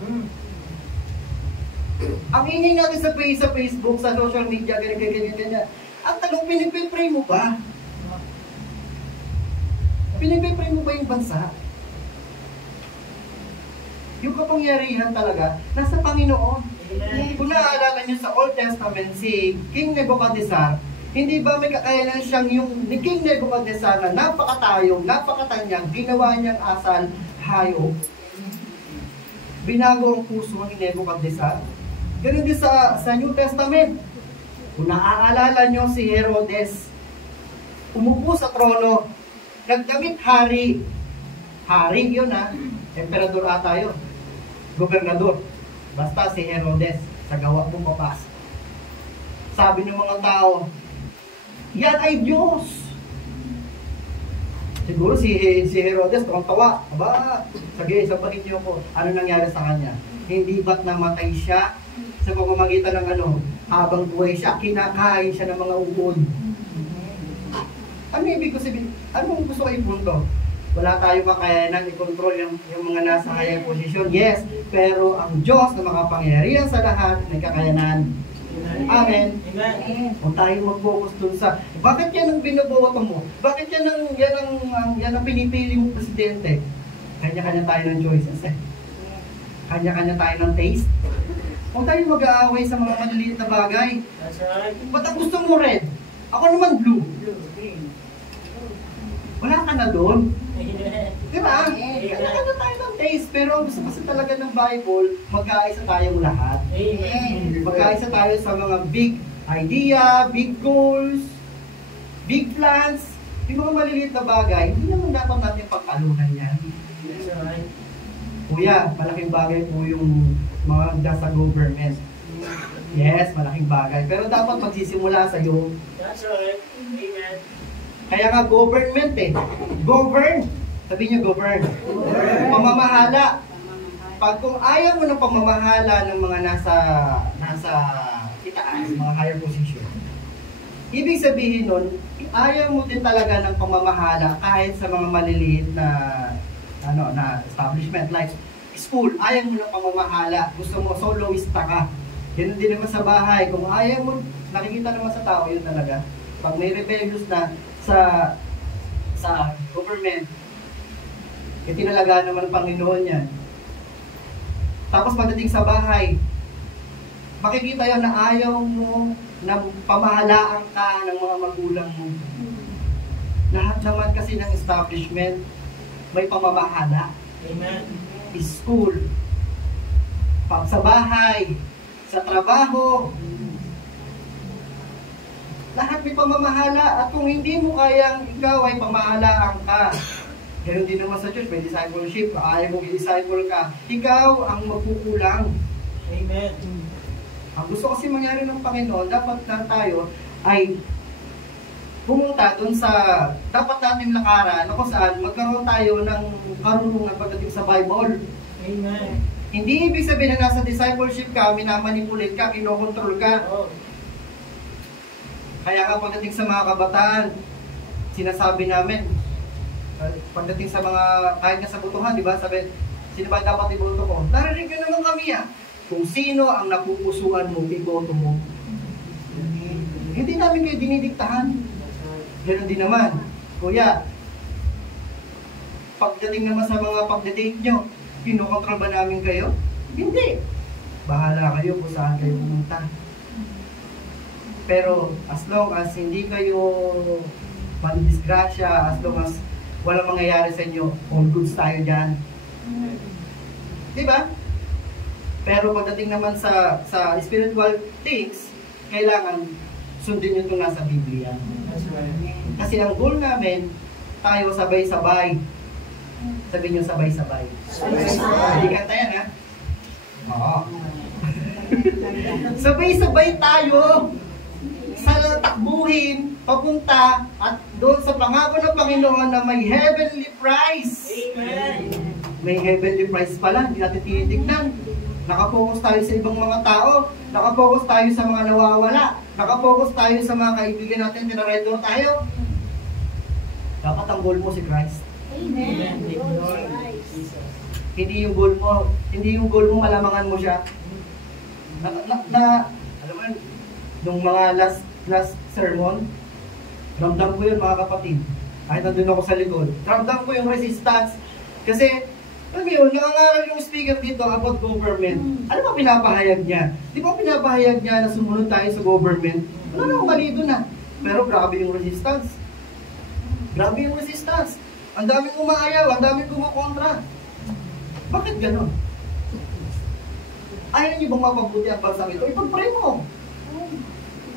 Ang ingay natin sa Facebook, sa social media, ganyan. Ang tanong, pinagpe-pray mo ba? Pinagpe-pray mo ba yung bansa? Yung kapangyarihan talaga, nasa Panginoon. Amen. Kung naaalala nyo sa Old Testament, si King Nebuchadnezzar, hindi ba may kakayanan siyang ni King Nebuchadnezzar na napakatayong, napakatanyag, ginawa niyang asal, hayop? Binago ang puso ni Nebuchadnezzar. Ganun din sa New Testament. Kung naaalala nyo si Herodes, umupo sa trono, nagdamit hari. Hari yun emperador ata yun. Gobernador. Basta si Herodes, sa gawa mo papas. Sabi ng mga tao, yan ay Diyos. Siguro si Herodes, tawa. Aba, sige, sabihin niyo po, ano nangyari sa kanya? Hindi ba't namatay siya sa pamamagitan ng habang buhay siya, kinakain siya ng mga ugod. Ano ibig ko sabihin? Anong gusto ko ipunto? Wala tayong kakayanan i-control yung mga nasa higher position. Yes, pero ang Diyos na makapangyarihan sa lahat, may kakayanan. Amen. Amen. Kung tayo mag-focus dun sa, bakit yan ang binabawato mo? Bakit yan ang pinipili mong presidente? Kanya-kanya tayo ng choices eh. Kanya-kanya tayo ng taste. Kung tayo mag-aaway sa mga maliliit na bagay, That's right. ba't ang gusto mo red? Ako naman blue. Wala ka na doon. Amen. Di ba? Kanya-kanya tayo ng taste. Pero ang gusto kasi talaga ng Bible, magkaisa tayong lahat. Amen. Magkaisa tayo sa mga big idea, big goals, big plans. Yung mga maliliit na bagay, hindi naman dapat natin pagkalunan yan. That's right. Kuya, malaking bagay po yung mga nasa government. Yes, malaking bagay. Pero dapat magsisimula sa iyo. That's right. Amen. Kaya nga government Govern. Sabi niyo govern. Pamamahala. Pag kung ayaw mo ng pamamahala ng mga nasa itaas, mga higher position, ibig sabihin nun, ayaw mo din talaga ng pamamahala kahit sa mga maliliit na establishment like school. Ayaw mo ng pamamahala. Gusto mo soloista ka. Ganun din naman sa bahay. Kung ayaw mo, nakikita naman sa tao, yun talaga. Pag may rebellious na sa government, tinalagaan naman ng Panginoon yan. Tapos pagdating sa bahay, makikita yan na ayaw mo na pamahalaan ka ng mga magulang mo. Lahat naman kasi ng establishment, may pamamahala. Amen. School, pag sa bahay, sa trabaho, lahat may pamamahala. At kung hindi mo kayang ikaw ay pamahalaan ka, ganoon din naman sa church, may discipleship, ayaw mo i-disciple ka, ikaw ang magkukulang. Amen. Ang gusto kasi mangyari ng Panginoon, dapat na tayo ay pumunta dun sa dapat nating lakaran na kung saan magkaroon tayo ng karunungan pagdating sa Bible. Amen. Hindi ibig sabihin na nasa discipleship ka, minamanipulate ka, kinokontrol ka. Oh. Kaya nga pagdating sa mga kabataan, sinasabi namin, pagdating sa mga, kahit nga sa butuhan, di ba, sabi, sino ba dapat iboto ko? Narinig nyo naman kami kung sino ang napupusuan mo, iboto mo. Hindi namin kayo dinidiktahan. Ganon din naman. Kuya, pagdating naman sa mga pagdadate nyo, kinokontrol ba namin kayo? Hindi. Bahala kayo kung saan kayo pumunta. Pero as long as hindi kayo mandisgrasya, as long as walang mangyayari sa inyo, all goods tayo dyan. Di ba? Pero pagdating naman sa spiritual things, kailangan sundin yung nasa Biblia. Kasi ang goal namin, tayo sabay-sabay. Sabihin nyo sabay-sabay. Hindi kanta yan, ha? Oo. Sabay-sabay tayo sa takbuhin, papunta, at doon sa pangako ng Panginoon na may heavenly prize. Amen. May heavenly prize pala, hindi natin tinitignan. Nakapokus tayo sa ibang mga tao, nakapokus tayo sa mga nawawala, nakapokus tayo sa mga kaibigan natin, tinaredor tayo. Dapat ang goal mo si Christ. Amen. Hindi yung goal mo malamangan mo siya. Alam mo yun, nung mga last sermon, ramdam ko yun mga kapatid. Kahit nandun ako sa likod, ramdam ko yung resistance. Kasi, alam mo yun, nangangaral yung speaker dito about government. Ano ba pinapahayag niya? Di ba pinapahayag niya na sumunod tayo sa government? Wala namang mali doon na. Pero grabe yung resistance. Grabe yung resistance. Ang daming umaayaw, ang daming kumakontra. Bakit gano'n? Ayaw niyo bang mapabuti ang bansang ito? Ipag-pray mo.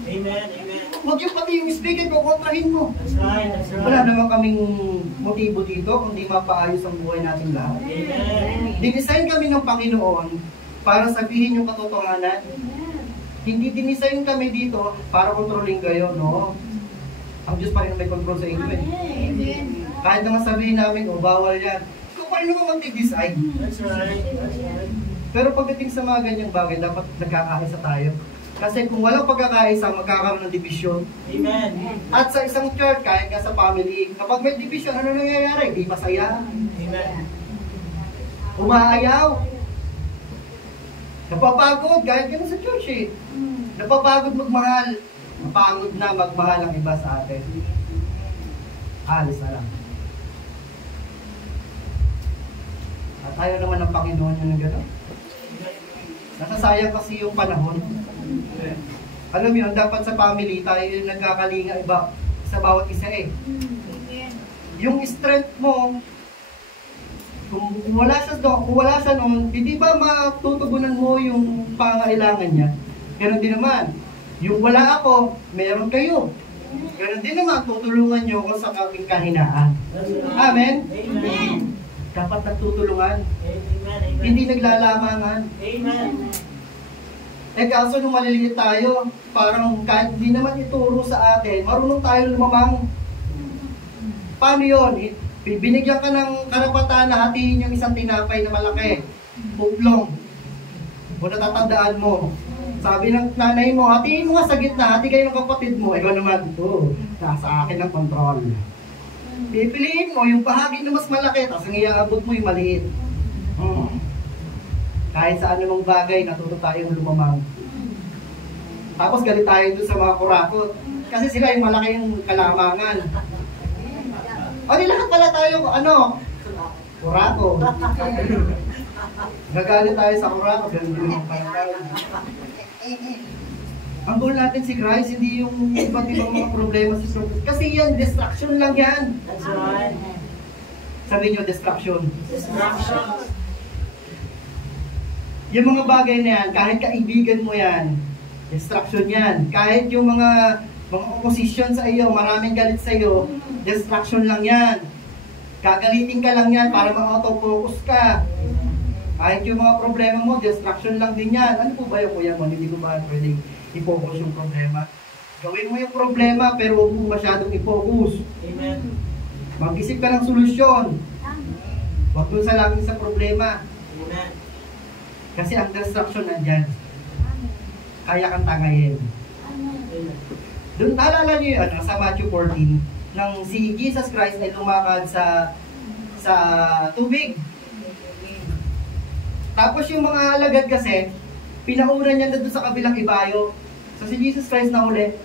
Amen. Amen. Huwag yung pati yung speaker ko, kontrahin mo. That's right. That's right. Wala naman kaming motibo dito, kundi mapaayos ang buhay natin lahat. Amen. Dinesign kami ng Panginoon para sabihin yung katotohanan. Hindi dinisign kami dito para kontrolin kayo, no? Ang Diyos pa rin may control sa inyo, eh. Kahit naman sabihin namin, bawal yan. Ikaw pa rin naman mag-decide. That's right. That's right. Pero pagdating sa mga ganyang bagay, dapat nagkakaisa tayo. Kasi kung walang pagkakaisa, magkakaroon ng division. Amen. At sa isang church, kahit nga sa family, kapag may division, ano nangyayari? Di masaya. Amen. Umaayaw. Napapagod, kahit ganun sa church eh. Napapagod magmahal. Napagod na magmahal ang iba sa atin. Alis na lang. At ayaw naman ng Panginoon yun ng gano'n. Nasasayang kasi yung panahon. Alam mo yun, dapat sa family tayo yung nagkakalinga iba sa bawat isa eh. Yung strength mo, kung wala siya noon, hindi ba matutugunan mo yung pangailangan niya? Ganon din naman. Yung wala ako, meron kayo. Ganon din naman, tutulungan niyo ako sa aking kahinaan. Amen? Amen. Dapat nagtutulungan. Amen. Hindi naglalamangan. Amen. Eh kaso nung maliliit tayo, parang kahit hindi naman ituro sa atin, marunong tayo lumamang. Paano yun? Binigyan ka ng karapatan na hatiin yung isang tinapay na malaki. Puplong. O natatandaan mo. Sabi ng nanay mo, hatiin mo nga sa gitna, hati kayo ng kapatid mo. Ikaw naman, nasa akin ang control. Pipiliin mo yung bahagi na mas malaki, tapos ang iaabot mo yung maliit. Kahit sa anumang bagay, natuto tayong lumamang. Tapos galit tayo dun sa mga kurakot. Kasi sila yung malaki yung kalamangan. O di lahat pala tayo, kurako. Nagalit tayo sa kurako, ganun din yung parang. Ang goal natin si Christ, hindi yung iba't ibang mga problema sa surface. Kasi yan, distraction lang yan. That's right. Sabi nyo, distraction. Distraction. Yung mga bagay na yan, kahit kaibigan mo yan, distraction yan. Kahit yung mga opposition sa iyo, maraming galit sa iyo, distraction lang yan. Gagalitin ka lang yan para ma-autofocus ka. Kahit yung mga problema mo, distraction lang din yan. Ano po ba yung kuya mo? Hindi ko ba pwedeng i-focus yung problema? Gawin mo yung problema pero huwag mo masyadong i-focus. Amen. Mag-isip ka ng solusyon. Huwag mo sa laging sa problema. Amen. Kasi ang distraction nandyan. Kaya kang tangayin. Doon, naalala niyo yun, sa Matthew 14, nang si Jesus Christ ay lumakad sa tubig. Tapos yung mga alagad kasi, pinauna niya doon sa kabilang ibayo. So si Jesus Christ na uli.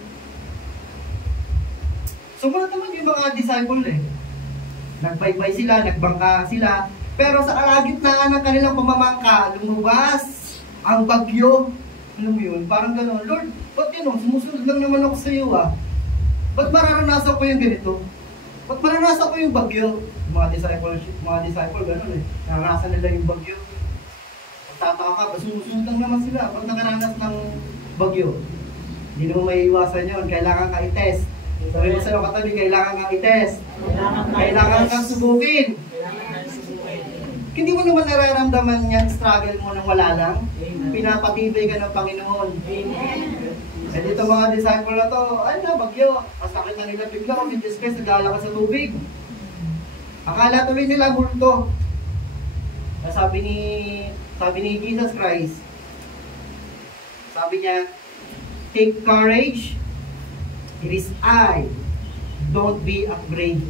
Sumunod naman yung mga disciple eh. Nagbaybay sila, nagbangka sila. Pero sa kalagitnaan ng kanilang pamamangka, lumabas ang bagyo. Alam mo yun, parang gano'n, Lord, ba't yun, sumusunod lang naman ako sa iyo ah. Ba't mararanasan ko yung ganito? Ba't mararanasan ko yung bagyo? Mga disciple gano'n eh, naranasan nila yung bagyo. tataka ka, susunod lang naman sila pag nakaranas ng bagyo. Hindi naman may iwasan yun, kailangan ka i-test. Sabi mo sa'yo katabi, kailangan ka i-test. Kailangan kang subukin. Hindi mo naman nararamdaman yan, struggle mo nang wala lang. Pinapatibay ka ng Panginoon. Eh dito mga disciple na to, ay na, bagyo. Masakit na nila bigla, kung in distress, nagala ka sa tubig. Akala tuloy nila multo. Sabi ni Jesus Christ, sabi niya, take courage, it is I, don't be afraid.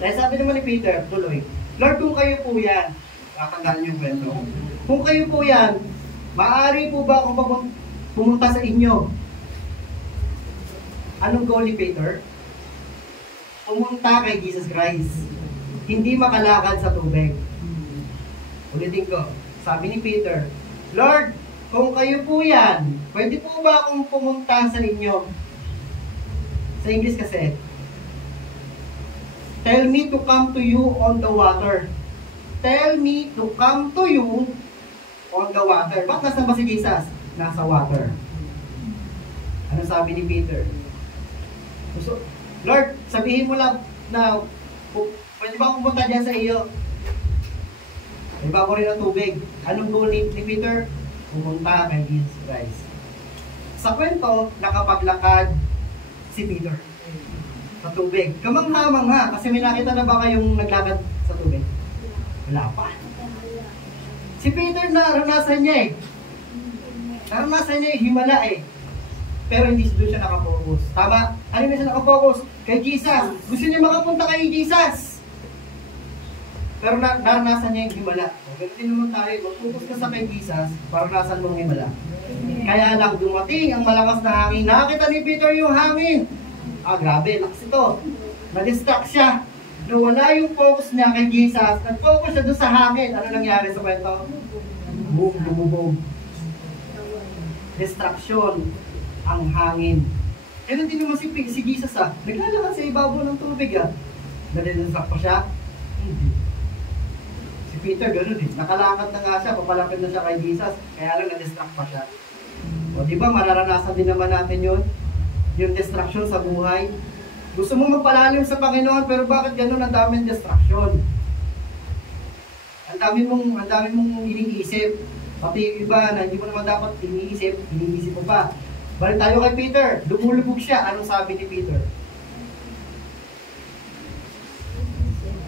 Dahil sabi naman ni Peter, tuloy, Lord, kung kayo po yan, kakandaan niyo yung kwento, kung kayo po yan, maaari po ba akong pumunta sa inyo? Anong goal ni Peter? Pumunta kay Jesus Christ. Hindi makalakad sa tubig. Ulitin ko, sabi ni Peter, Lord, kung kayo po yan, pwede po ba akong pumunta sa inyo? Sa English kasi, tell me to come to you on the water. Tell me to come to you on the water. Ba't nasa ba si Jesus? Nasa water. Ano sabi ni Peter? So, Lord, sabihin mo lang na pwede ba pumunta dyan sa iyo? Iba ko rin ang tubig. Anong goal ni Peter? Pumunta kay Jesus Christ. Sa kwento, nakapaglakad si Peter sa tubig. Kamangha-mangha, kasi may nakita na ba kayong naglakad sa tubig? Wala pa. Si Peter naranasan niya eh. Naranasan niya yung himala eh. Pero hindi doon siya nakapokus. Tama? Ano na siya nakapokus? Kay Jesus. Gusto niya makapunta kay Jesus. Pero naranasan niya yung himala. Ganun din naman tayo. Mag-focus ka sa kay Jesus, naranasan mong himala. Kaya lang dumating ang malakas na hangin. Nakakita ni Peter yung hangin. Grabe, lakas ito. Na-distract siya. Nawala yung focus niya kay Jesus. Nag-focus siya doon sa hangin. Ano nangyari sa kwento? Boom, lumubog. Distraction ang hangin. Ganun din naman si Jesus naglalakad sa ibabaw ng tubig Nadidistract pa siya? Hindi. Si Peter ganun nakalakad na nga siya, papalapit na siya kay Jesus, kaya lang na-distract pa siya. O diba mararanasan din naman natin yun? Yung distraction sa buhay. Gusto mo magpalalim sa Panginoon, pero bakit ganun ang daming distraction? Ang dami mong iniisip. Pati yung iba na hindi mo naman dapat iniisip mo pa. Balik tayo kay Peter. Lumulubog siya. Anong sabi ni Peter?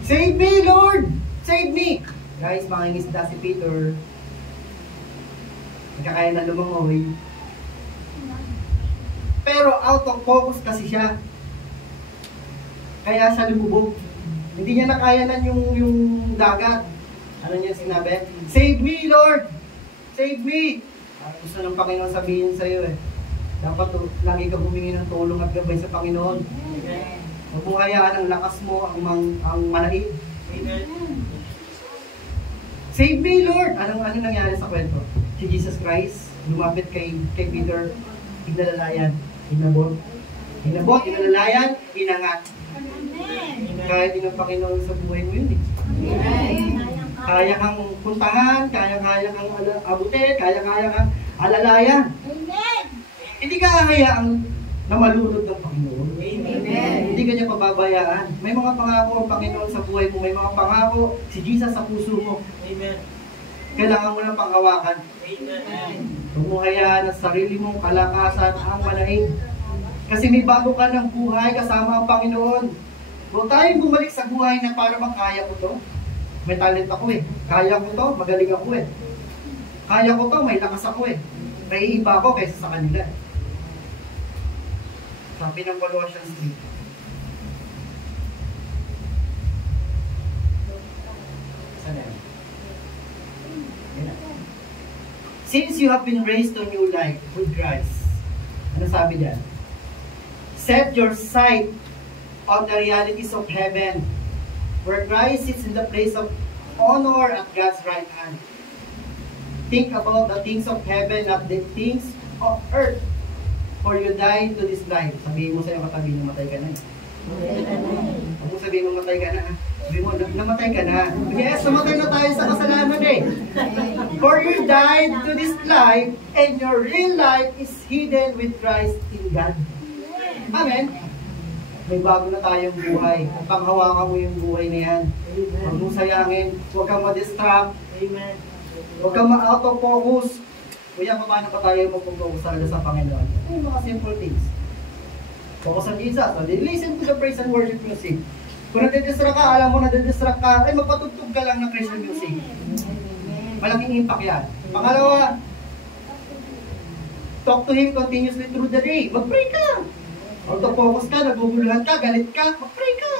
Save me, Lord! Save me! Guys, mangingisda si Peter. Nagkakaya na lumangoy. Pero out of focus kasi siya. Kaya siya lumubog. Hindi niya nakayanan yung dagat. Ano niya sinabi? Save me, Lord! Save me! Gusto ng Panginoon sabihin sa'yo Dapat lagi ka humingi ng tulong at gabay sa Panginoon. Huwag mong hayaan ang lakas mo, ang manaig. Save me, Lord! Ano nangyari sa kwento? Si Jesus Christ, lumapit kay Peter, inalalayan, inabot, inalalayan, inangat. Kaya din ng Panginoon sa buhay mo yun Kaya kang puntahan, kaya kang abutin, kaya kang alalayan. Hindi ka hayaang na malunod ng Panginoon. Amen. Hindi ka niya pababayaan. May mga pangako ang Panginoon sa buhay mo. May mga pangako si Jesus sa puso mo. Amen. Kailangan mo lang panghawakan. Amen. Huwag mo hayaan ang sarili mong kalakasan ang manaig. Kasi may bago ka ng buhay kasama ang Panginoon. Huwag tayong bumalik sa buhay na para bang kaya ko to. May talent ako Kaya ko to, magaling ako Kaya ko to, may lakas ako May iba ako kaysa sa kanila Sabi ng Colossians 3. Sana yan? Since you have been raised to new life with Christ, ano sabi diyan? Set your sight on the realities of heaven, where Christ sits in the place of honor at God's right hand. Think about the things of heaven, not the things of earth, for you die to this life. Sabihin mo sa'yo katabi na matay ka na Amen. Huwag mo sabihin mo matay ka na Sabi mo, namatay ka na. Yes, namatay na tayo sa kasalanan eh. For you died to this life, and your real life is hidden with Christ in God. Amen? May bago na tayong buhay. Panghawakan mo yung buhay na yan. Huwag mong sayangin. Huwag kang ma-distract. Amen. Huwag kang ma-out of focus. Kuya, paano pa tayo mag-focus sa Panginoon? Yung mga simple things. Focus on Jesus. Listen to the praise and worship music. Kung nadidistract ka, alam mo nadidistract ka, ay magpatugtog ka lang ng Christian music. Malaking impact yan. Pangalawa, talk to Him continuously through the day. Mag-pray ka. Auto-focus ka, naguguluhan ka, galit ka, mag-pray ka.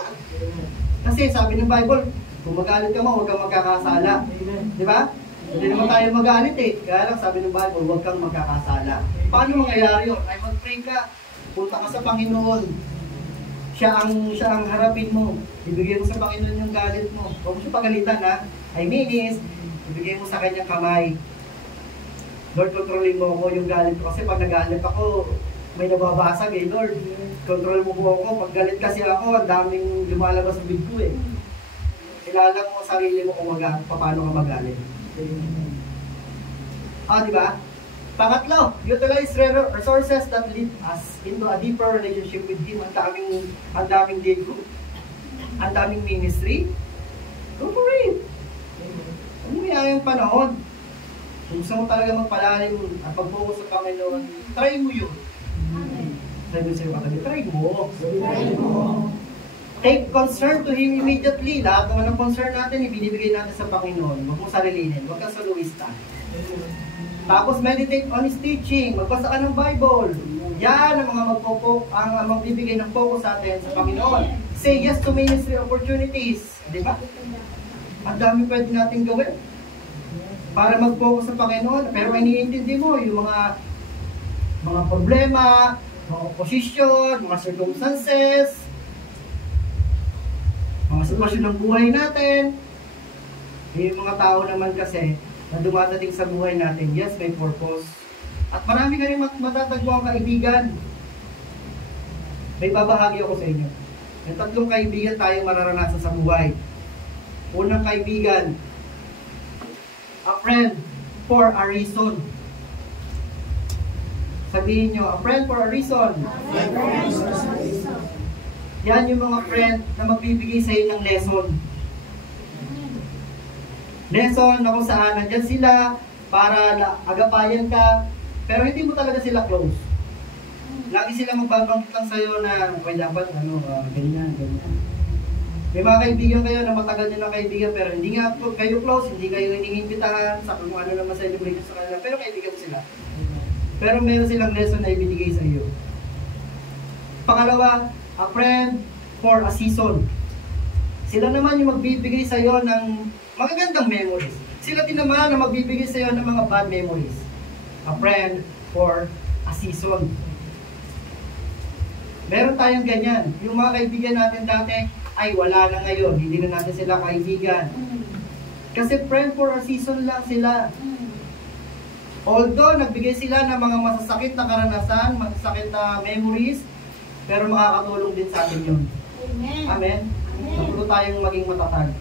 Kasi sabi ng Bible, kung magalit ka mo, huwag kang magkakasala. Di ba? Hindi naman tayo magalit eh. Kaya lang sabi ng Bible, huwag kang magkakasala. Paano mangyayari yun? Ay mag-pray ka. Punta ka sa Panginoon. Siya ang harapin mo. Ibigay mo sa Panginoon yung galit mo. Huwag mo siya pagalitan ha. I mean is, ibigay mo sa kanyang kamay. Lord, kontrolin mo ako yung galit ko. Kasi pag nagalit ako, may nababasag eh. Lord, control mo po ako. Pag galit kasi ako, ang daming lumalabas sa bid ko eh. Kilala mo ang sarili mo kung paano ka magalit. Diba? Pangatlo, utilize resources that lead us into a deeper relationship with Him. Ang daming day group, ang daming ministry. Go for it. Umiyayang panahon. Kung gusto mo talaga magpalalim at pag-focus sa Panginoon, try mo yun. Try mo sa'yo katabi. Try mo. Take concern to Him immediately. Lahat naman ng concern natin, ibinibigay natin sa Panginoon. Huwag mo sarilinin. Huwag kang soloista. Tapos meditate on His teaching. Magbasa ka ng Bible. Yan ang mga ang magbibigay ng focus sa atin sa Panginoon. Say yes to ministry opportunities. Di ba? Ang dami pwede natin gawin para mag-focus sa Panginoon. Pero iniintindi mo yung mga problema, mga opposition, mga circumstances, mga sitwasyon ng buhay natin. Yung mga tao naman kasi na dumadating sa buhay natin, yes, may purpose. At marami ka rin matatagpuan kaibigan. May babahagi ako sa inyo. May 3 kaibigan tayong mararanasan sa buhay. Unang kaibigan, a friend for a reason. Sabihin nyo, a friend for a reason. Yan yung mga friend na magbibigay sa iyo ng lesson. Lesson na kung saan nandyan sila para agapayan ka, pero hindi mo talaga sila close. Lagi sila magbabanggit lang sa iyo na, okay, dapat, ganyan. May mga kaibigan kayo na matagal nyo ng kaibigan, pero hindi nga kayo close, hindi kayo iniimbitahan sa kung ano naman celebration sa kanila, pero kaibigan sila. Pero meron silang lesson na ibinigay sa iyo. Pangalawa, a friend for a season. Sila naman yung magbibigay sa iyo ng magagandang memories. Sila din naman na magbibigay sa iyo ng mga bad memories. A friend for a season. Meron tayong ganyan. Yung mga kaibigan natin dati, ay wala na ngayon. Hindi na natin sila kaibigan. Kasi friend for a season lang sila. Although nagbigay sila ng mga masasakit na karanasan, masasakit na memories, pero makakatulong din sa atin yun. Amen? Natuto tayong maging matatag.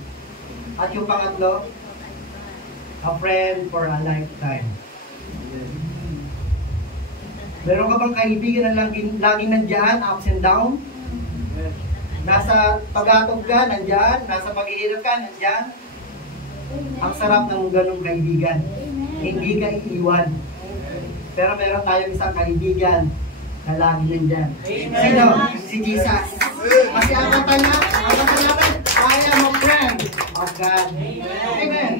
At yung pangatlo, a friend for a lifetime. Meron ka bang kaibigan na laging nandyan, ups and down? Nasa pag-atog ka, nandyan. Nasa paghihirap ka, nandyan. Ang sarap ng ganong kaibigan. Hindi ka iiwan. Pero meron tayong isang kaibigan na lagi nandyan. Sino? Si Jesus. Kasi ang kata natin, I am a friend of God. Amen.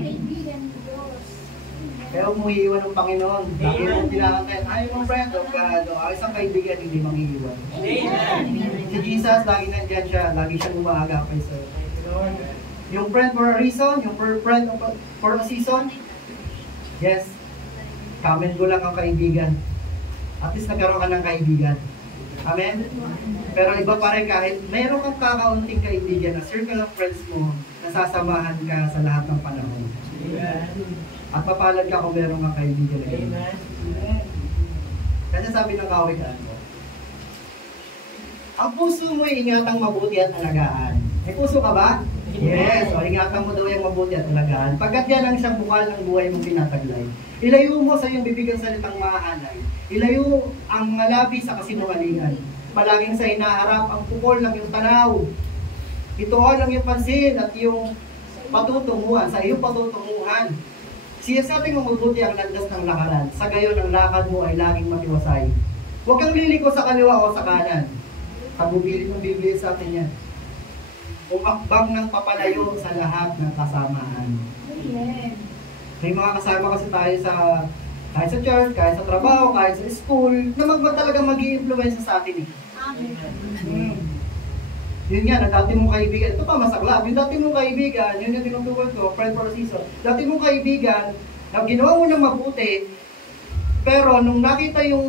Kaya huwag mong iiwan ng Panginoon. Bakit mong tinakatayin, I am a friend of God. Ang isang kaibigan hindi mangiiwan. Si Jesus, lagi nandyan siya. Lagi siyang umaagapay sa yung friend for a reason, yung friend for a season. Yes. Comment ko lang ang kaibigan. At least nagkaroon ka ng kaibigan. Amen? Pero iba pa rin kahit mayroon kang kakaunting kaibigan na circle of friends mo, nasasamahan ka sa lahat ng panahon. At papalad ka kung meron kang kaibigan na yun. Kasi sabi ng kawikaan mo, ang puso mo ay ingatang mabuti at alagaan. May puso ka ba? Yes, o ingatan mo daw yung mabuti at alagaan. Pagkat yan ang isang bukal ng buhay mong tinataglay. Ilayo mo sa iyong bibig ang salitang maahalay. Ilayo ang mga labi sa kasinungalingan. Palaging sa hinaharap ang pukol ng iyong tanaw. Ituon ang iyong pansin at iyong patutunguhan, sa iyong patutunguhan. Siya sa ating mabuti ang landas ng lakaran. Sa gayon ang lakad mo ay laging matiwasay. Huwag kang liliko sa kaliwa o sa kanan. Tagubilin ng Biblia sa atin yan. Umakbang ng papalayo sa lahat ng kasamaan. May mga kasama kasi tayo kahit sa church, kahit sa trabaho, kahit sa school, na talaga mag-i-influence sa atin eh. Yun nga, dati mong kaibigan, ito pa masaklap, yung dati mong kaibigan, yun yung tinutukoy ko, friend for a season, dati mong kaibigan, na ginawa mo ng mabuti, pero nung nakita yung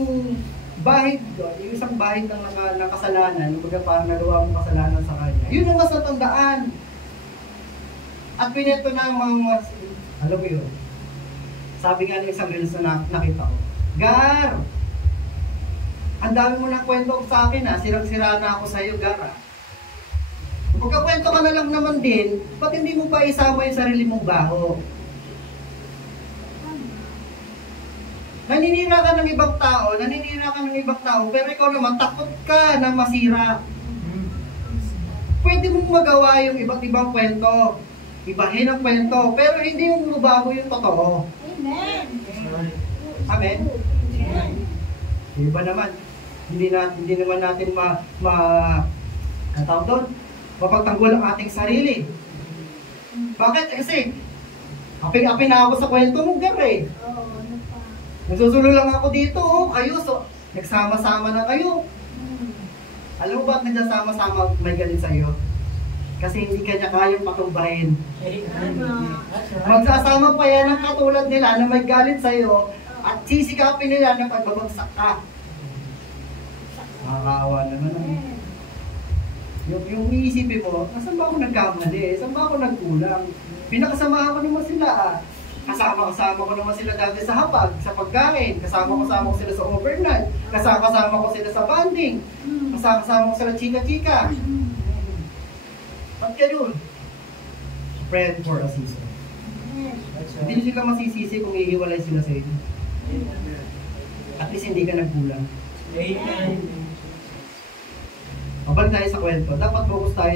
bahid doon, yung isang bahid ng kasalanan, yung parang nagawa mong kasalanan sa kanya, yun ang mas natandaan. At pineto na ang mga, alam mo yun, sabi nga ng isang reels na nakita ko, Gar, ang dami mo na kwento sa akin ha, sirang-sira na ako sa iyo, Gar ha. Magkakwento ka na lang naman din, ba't hindi mo pa isama yung sarili mong baho? Naninira ka ng ibang tao, pero ikaw naman takot ka na masira. Pwede mong magawa yung iba't ibang kwento, ibahin ang kwento, pero hindi yung bago yung totoo. Amen. Amen. Iba naman, hindi naman natin ang tawag doon, mapagtanggol ang ating sarili. Bakit? Kasi api-api na ako sa kwento mo, Gar eh. Nagsusulo lang ako dito, kayo, so, nagsama-sama na kayo. Alam mo ba't nagsasama-sama may galit sa'yo? Kasi hindi kanya kayang patumbahin. Magsasama pa yan ang katulad nila na may galit sa'yo at sisikapin nila na pagbabagsak ka. Nakakaawa naman. Yung iisipin mo, saan ba ako nagkamali? Saan ba ako nagkulang? Pinakasamahan ko naman sila Kasama ko naman sila dati sa hapag, sa pagkain. Kasama ko sila sa overnight. Kasama ko sila sa banding. Kasama ko sila chika-chika. At ganun. Friend for a season. Hindi sila masisisi kung ihiwalay sila sa inyo. At least hindi ka nagkulang. Amen. Mabalik tayo sa kwento. Dapat focus tayo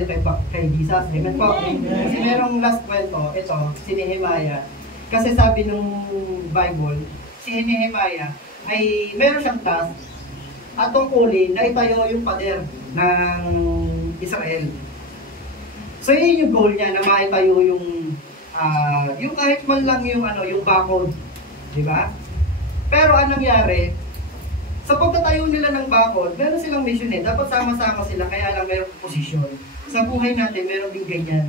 kay Jesus. Amen po. Kasi merong last kwento. Ito, si Nehemiah. Kasi sabi nung Bible, si Nehemiah ay meron siyang task at tungkulin na itayo yung pader ng Israel. So yun yung goal niya, na maitayo yung kahit man lang yung bakod, di ba? Pero anong nangyari? Sa pagtatayo nila ng bakod, meron silang mission eh. Dapat sama-sama sila, kaya lang meron posisyon. Sa buhay natin, meron din ganyan.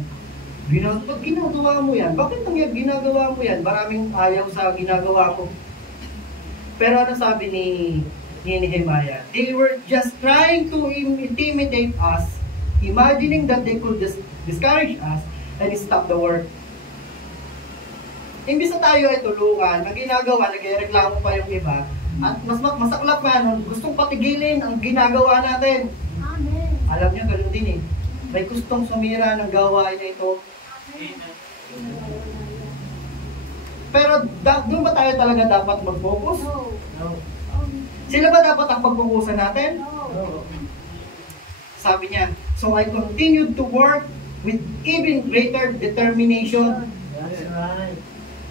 Ba't ginagawa mo yan? Bakit ginagawa mo yan? Maraming ayaw sa ginagawa ko. Pero ano sabi ni Nehemiah? They were just trying to intimidate us, imagining that they could just discourage us and stop the work. Imbis na tayo ay tulungan, ang ginagawa, nagreklamo pa yung iba, at mas masaklap nga nun, gustong patigilin ang ginagawa natin. Amen. Alam niyo, ganun din eh. May gustong sumira ng gawain na ito. Pero doon ba tayo talaga dapat mag-focus? No. Sila ba dapat ang pagpupusan natin? No. Sabi niya, so I continued to work with even greater determination. That's right.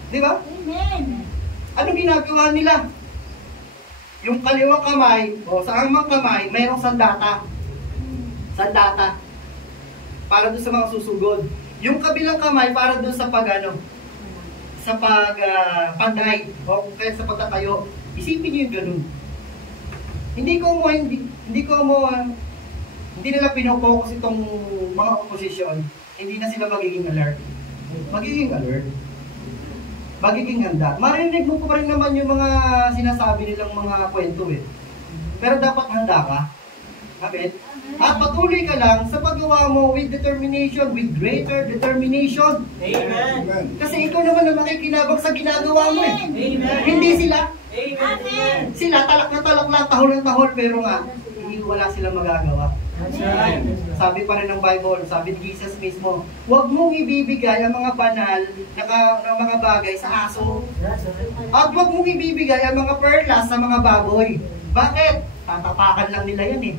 Di ba? Amen. Ano ginagawa nila? Yung kaliwang kamay, o sa amang kamay, mayroong sandata. Sandata. Para doon sa mga susugod. Yung kabilang kamay para doon sa sa panday o kaya sa pagtatayo. Isipin niyo yung ganun. Hindi nila pinopokus itong mga oposisyon. Hindi na sila magiging alert. Magiging handa. Marinig mo pa rin naman yung mga sinasabi nilang mga kwento eh. Pero dapat handa ka. Amen? At patuloy ka lang sa paggawa mo with determination, with greater determination. Amen. Kasi ikaw naman na makikinabang sa ginagawa mo eh. Amen. Hindi sila. Amen. Sila talak na talak lang, tahol ng tahol, pero nga, wala silang magagawa. Sabi pa rin ng Bible, sabi ni Jesus mismo, huwag mong ibibigay ang mga banal na mga bagay sa aso. At huwag mong ibibigay ang mga perlas sa mga baboy. Bakit? Tatapakan lang nila yan eh.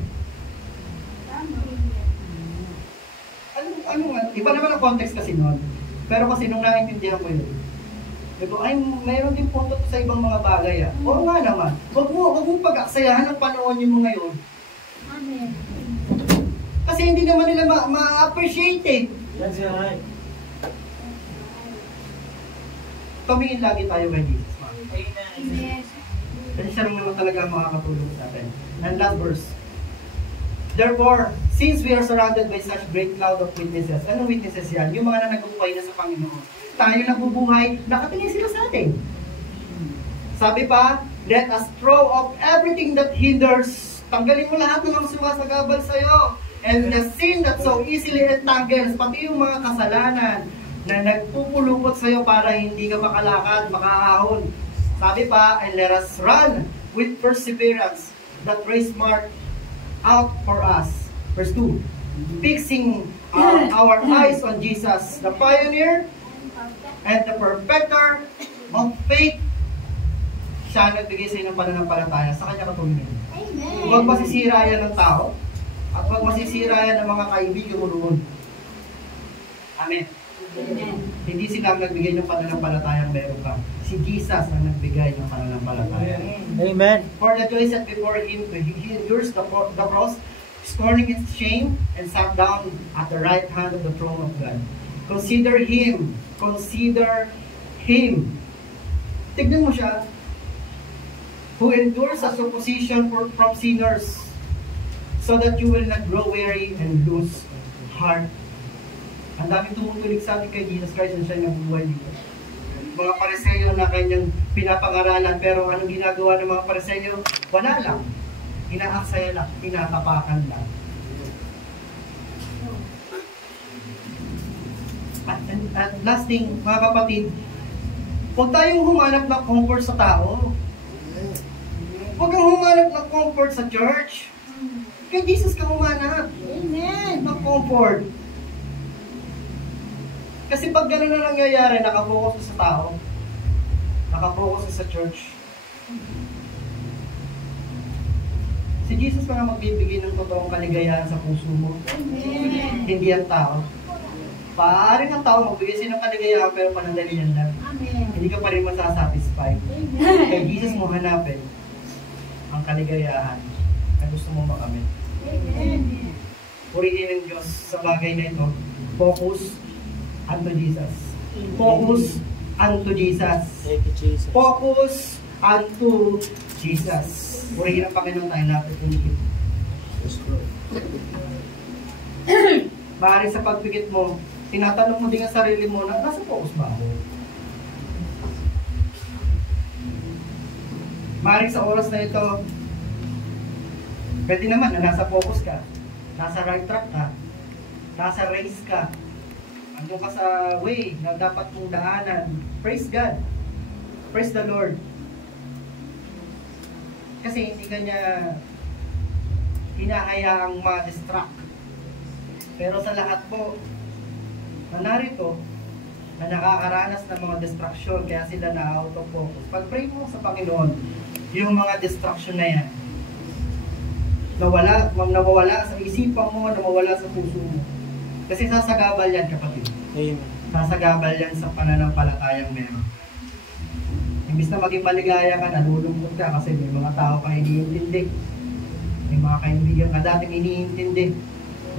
Iba naman ang context kasi nun. Pero kasi nung naiintindihan ko yun, diba, ay, mayroon din punto sa ibang mga bagay ah. Oo nga naman. Huwag mo pag-aksayahan ang panoonin mo ngayon. Amen. Kasi hindi naman nila ma-appreciate eh. That's right. Tumingin lagi tayo kay Jesus. Amen. Kasi siya naman talaga ang makakatulong sa atin. And last verse. Therefore, since we are surrounded by such great cloud of witnesses, anong witnesses yan? Yung mga nagbubuhay na sa Panginoon. Tayo nagbubuhay, nakatingin sila sa atin. Sabi pa, let us throw off everything that hinders. Tanggalin mo lahat ng mga sumasagabal sa'yo. And the sin that so easily entangles, pati yung mga kasalanan na nagpupulupot sa'yo para hindi ka makalakad, makaahon. Sabi pa, and let us run with perseverance that race marked out for us. Verse 2, fixing our eyes on Jesus, the pioneer and the perfecter of faith. Siya nagbigay sa inyo ng pananampalataya, sa kanya katulungin. Huwag masisira yan ng tao, at huwag masisira yan ng mga kaibigan mo roon. Amen. Hindi sila ang nagbigay ng pananampalatayang meron ka. Si Jesus ang nagbigay ng pananampalataya. Amen. For the joy set before him, he endures the cross, scorning its shame, and sat down at the right hand of the throne of God. Consider him. Consider him. Tignan mo siya. Who endures as opposition from sinners, so that you will not grow weary and lose heart. Ang daming tumutulig sa atin kay Jesus Christ na siya nabubuhay dito. Mga Pariseyo na kanyang pinapangaralan, pero anong ginagawa ng mga Pariseyo? Wala lang. Inaaksaya lang, tinatapakan lang. At last thing, mga kapatid, huwag tayong humanap ng comfort sa tao. Huwag kang humanap ng comfort sa church. Kay Jesus ka humanap. Amen. Ng comfort. Kasi pag gano'n na nangyayari, nakapokus sa tao, nakapokus sa church, si Jesus pa nga magbibigay ng totoong kaligayahan sa puso mo. Amen. Hindi ang tao. Paaaring ang tao magbigay siya ng kaligayahan pero panandalian lang. Amen. Hindi ka pa rin masasatisfy. Kay Jesus mo hanapin ang kaligayahan na gusto mo makamit. Amen. Purihin ng Diyos sa bagay na ito. Focus unto Jesus. Focus unto Jesus. Thank you, Jesus. Focus unto Jesus. Purihin ang Panginoon tayo lapit ng Diyos. Maaari sa pagpikit mo, tinatanong mo din ang sarili mo na nasa focus ba ako? Maaari sa oras na ito, pwede naman na nasa focus ka, nasa right track ka, nasa race ka, andun ka sa way na dapat mong daanan. Praise God. Praise the Lord. Kasi hindi ka niya hinahayaang ma-distract. Pero sa lahat po na narito, na nakakaranas ng mga distraction, kaya sila na out of focus. Pag-pray mo sa Panginoon, yung mga distraction na yan, nawawala sa isipan mo, nawawala sa puso mo. Kasi sasagabal yan, kapatid. Amen. Sasagabal yan sa pananampalatayang meron. Imbis na maging maligaya ka, nalulungkot ka kasi may mga tao kang iniintindi. May mga kaibigan ka dating iniintindi.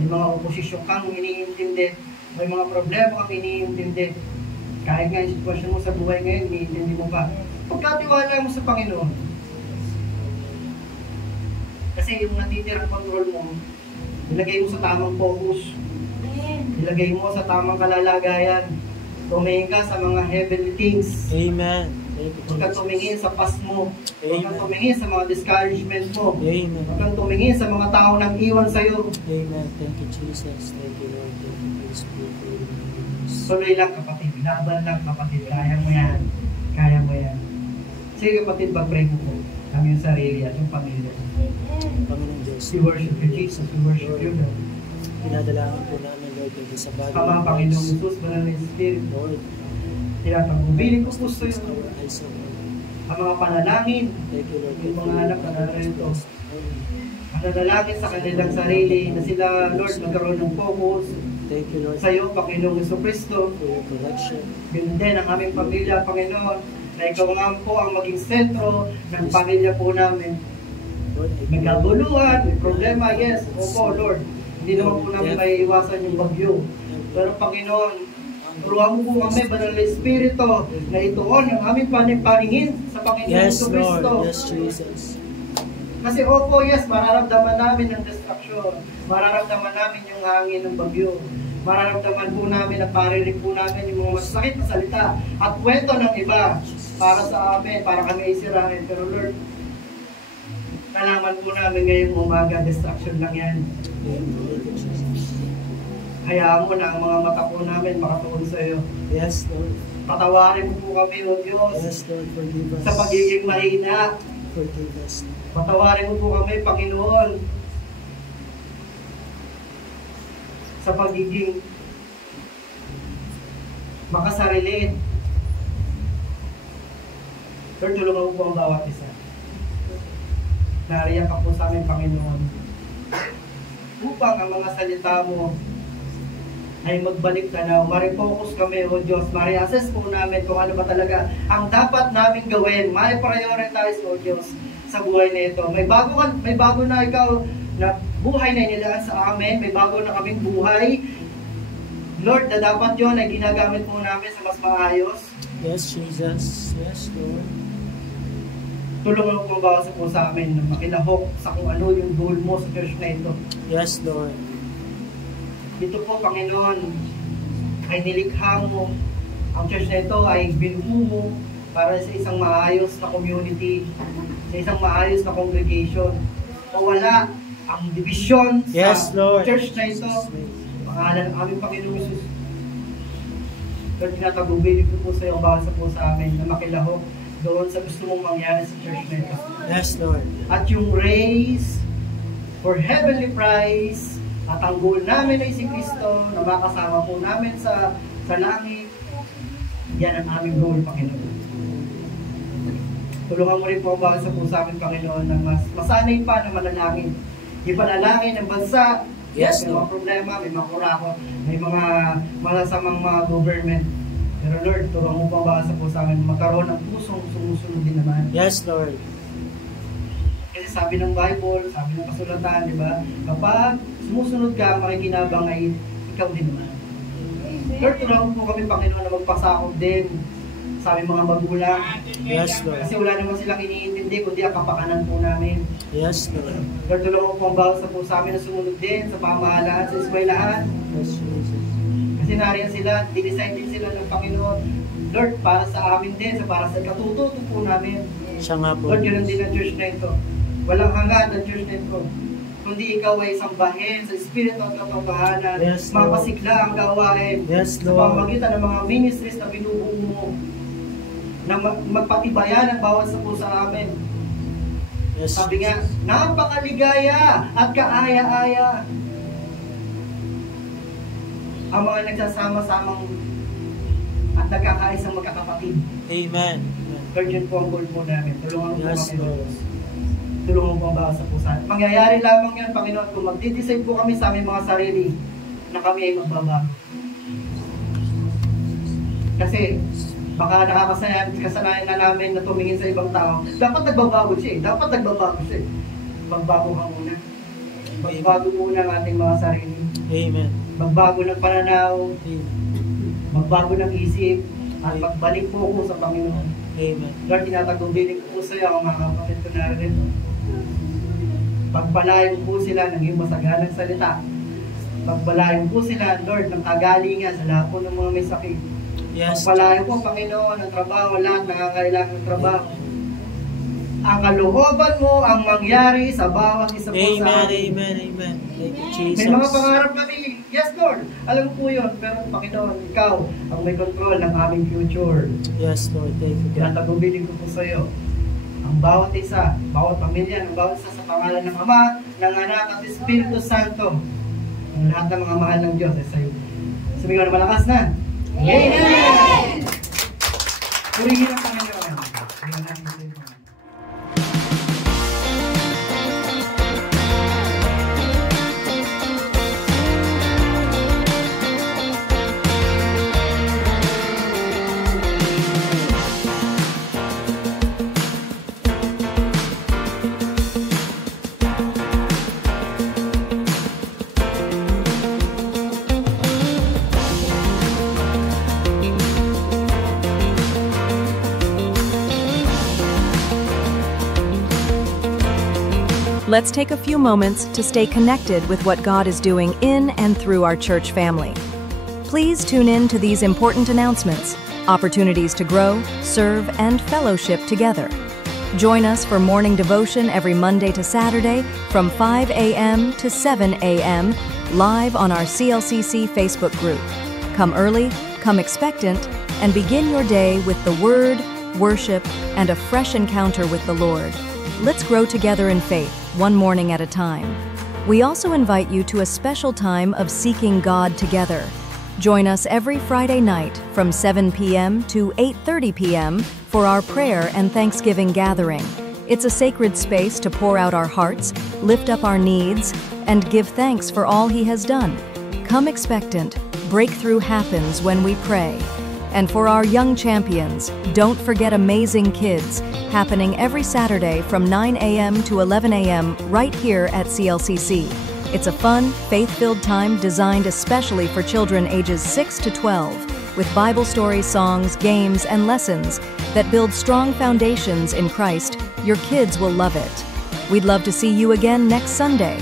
May mga oposisyon kang iniintindi. May mga problema kang iniintindi. Kahit nga yung sitwasyon mo sa buhay ngayon, iniintindi mo pa. Pagkatiwala mo sa Panginoon. Kasi yung natitirang control mo, ilagay mo sa tamang focus. Ilagay mo sa tamang kalalagayan. Tumingin ka sa mga heavenly things. Amen. Huwag kang tumingin sa past mo. Huwag kang tumingin sa mga discouragement mo. Amen. Huwag kang tumingin sa mga tao nang iwan sa'yo. Amen. Thank you, Jesus. Thank you, Lord. Thank you, Holy Spirit. Tuloy lang, kapatid. Laban lang, kapatid. Kaya mo yan. Kaya mo yan. Sige, kapatid, pag-pray mo po. ang iyong sarili at yung pamilya. Panginoon Diyos, We worship you, Jesus. We worship you, Lord. pinadalangin po namin, Lord, yung sa bagay Ama, Panginoong Jesus, Banal na Espiritu, Lord, tinatanggubilin ko puso close yun. our eyes, O Lord. Ang mga panalangin, Thank you, Lord. yung mga anak na narito, ang nanalangin sa kanilang sarili, na sila, Lord, magkaroon ng focus Thank you, Lord, sa iyo, Panginoong Jesucristo. for your correction. Yun din ang aming pamilya, Panginoon, na ikaw nga po ang maging sentro ng pamilya po namin. Lord, I May pray, kabuluhan, may problema, yes, opo, Lord. Hindi naman po namin may iwasan yung bagyo. Pero Panginoon, turuan mo po kami, Banal na Espiritu, na ituon ang aming paningin sa Panginoon yes, Jesucristo. Lord, yes, Jesus. Kasi opo, yes, mararamdaman namin ang destruction. Mararamdaman namin yung hangin ng bagyo. Mararamdaman po namin at parinig po namin yung mga masakit na salita at kwento ng iba para sa amin, para kami isirahin. Pero Lord, nalaman po namin ngayong umaga, destruction lang yan. Thank you, Jesus. Hayaan mo na ang mga mata po namin makatuon sa iyo. Yes, Lord. Patawarin mo po kami, O Diyos, Yes, Lord, forgive us. sa pagiging mahina. Forgive us. Patawarin mo po kami, Panginoon, sa pagiging makasarili. Lord, tulungan mo po ang bawat isa. Nariyan ka po sa amin, Panginoon, upang ang mga salita mo ay magbalik tanaw. Marifocus kami, O Diyos. Mari-assess po namin kung ano ba talaga ang dapat namin gawin. Mari-prioritize, O Diyos, sa buhay na ito. May bago na ikaw na buhay na inilaan sa amin. May bago na kaming buhay. Lord, na dapat yun ay ginagamit po namin sa mas maayos. Yes, Jesus. Yes, Lord. Tulungan mo po ba po sa amin na makilahok sa kung ano yung goal mo sa church na ito. Yes, Lord. Ito po, Panginoon, ay nilikha mo. Ang church na ito ay binuo mo para sa isang maayos na community, sa isang maayos na congregation. O wala ang division Yes, sa Lord. church na ito. Pangalan ng aming Panginoong Jesus. Lord, tinatagubilin ko po sa iyo, basa po sa amin na makilahok doon sa gusto mong mangyari sa church na ito. Yes, Lord. At yung race for heavenly prize, at ang goal namin ay si Kristo, na makasama po namin sa langit. Yan ang aming goal, Panginoon. Tulungan mo rin po ang bawat po sa amin, Panginoon, na masanay pa na manalangin. Ipanalangin ng bansa. Yes, may Lord. mga problema, may mga kurakot, may mga malasamang mga government. Pero Lord, tulungan mo po ang bawat po sa amin, magkaroon ng pusong sumusunod din naman. Yes, Lord. Kasi sabi ng Bible, sabi ng kasulatan, di ba? Kapag sumusunod ka, makikinabang ay ikaw din naman. Lord, tulungan po kami, Panginoon, na magpasakop din sa aming mga magulang. Yes, Lord. Kasi wala naman silang iniintindi, kundi ang kapakanan po namin. Yes, Lord. Lord, tulungan po ang bawat sa po sa amin na sumunod din sa pamahalaan, sa eskwelahan. Yes, Jesus. Kasi nariyan sila, dinesign din sila ng Panginoon. Lord, para sa amin din, para sa katututo po namin. Siya nga po. Lord, yun din ang church na ito. Walang hangad ang church na ito. Kundi ikaw ay sambahin sa espiritu at katotohanan. Yes, Lord. Mapasigla ang gawain. Yes, Sa Lord. pamamagitan ng mga ministries na binubuo mo. Na magpatibayan ang bawat sa puso namin. Yes, Sabi nga, napakaligaya at kaaya-aya ang mga nagsasama-samang at nagkakaisang magkakapatid. Amen. Amen. Lord, yun po ang goal po namin. Tulungan mo po Yes, kami. Lord. Tulungan mo po ang bawat sa puso. Mangyayari lamang yan, Panginoon, kung magdi-decide po kami sa aming mga sarili na kami ay magbabago. Kasi baka nakakasanayan na namin na tumingin sa ibang tao. Dapat nagbabago siya eh. Dapat nagbabago siya eh. Magbago ka muna. Magbago muna ang ating mga sarili. Amen. Magbago ng pananaw. Amen. Magbago ng isip. At magbalik po ko sa Panginoon. Amen. Lord, tinatagubilin ko po sa iyo ang mga kapatid ko na rin. Pagpalayo po sila ng iyong masaganang salita. Pagpalayo po sila, Lord, ng kagalingan sa lahat po ng mga may sakit. Yes. Pagpalayo po, Panginoon, ang trabaho, lahat nangangailangan ng trabaho. Ang kalooban mo ang mangyari sa bawat isa po sa Amen. amin. Amen. Amen. Thank you, Jesus. May mga pangarap kami. Yes, Lord. Alam ko po yun. Pero, Panginoon, ikaw ang may control ng aming future. Yes, Lord. Thank you, God. Tinatagubilin ko po sa iyo ang bawat isa, bawat pamilya, ang bawat isa sa pangalan ng Ama, ng Anak at Espiritu Santo. Ang lahat ng mga mahal ng Diyos ay sa'yo. Sumigaw na malakas na. Amen! Purihin ang Panginoon. Purihin natin sa iyo. Let's take a few moments to stay connected with what God is doing in and through our church family. Please tune in to these important announcements, opportunities to grow, serve, and fellowship together. Join us for morning devotion every Monday to Saturday from 5 a.m. to 7 a.m. live on our CLCC Facebook group. Come early, come expectant, and begin your day with the Word, worship, and a fresh encounter with the Lord. Let's grow together in faith, one morning at a time. We also invite you to a special time of seeking God together. Join us every Friday night from 7 p.m. to 8:30 p.m. for our prayer and Thanksgiving gathering. It's a sacred space to pour out our hearts, lift up our needs, and give thanks for all He has done. Come expectant, breakthrough happens when we pray. And for our young champions, don't forget Amazing Kids, happening every Saturday from 9 a.m. to 11 a.m. right here at CLCC. It's a fun, faith-filled time designed especially for children ages 6 to 12, with Bible stories, songs, games, and lessons that build strong foundations in Christ. Your kids will love it. We'd love to see you again next Sunday.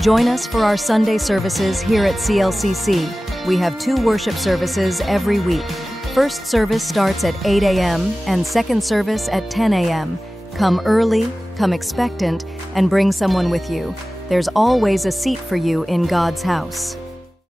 Join us for our Sunday services here at CLCC. We have 2 worship services every week. First service starts at 8 a.m. and second service at 10 a.m. Come early, come expectant, and bring someone with you. There's always a seat for you in God's house.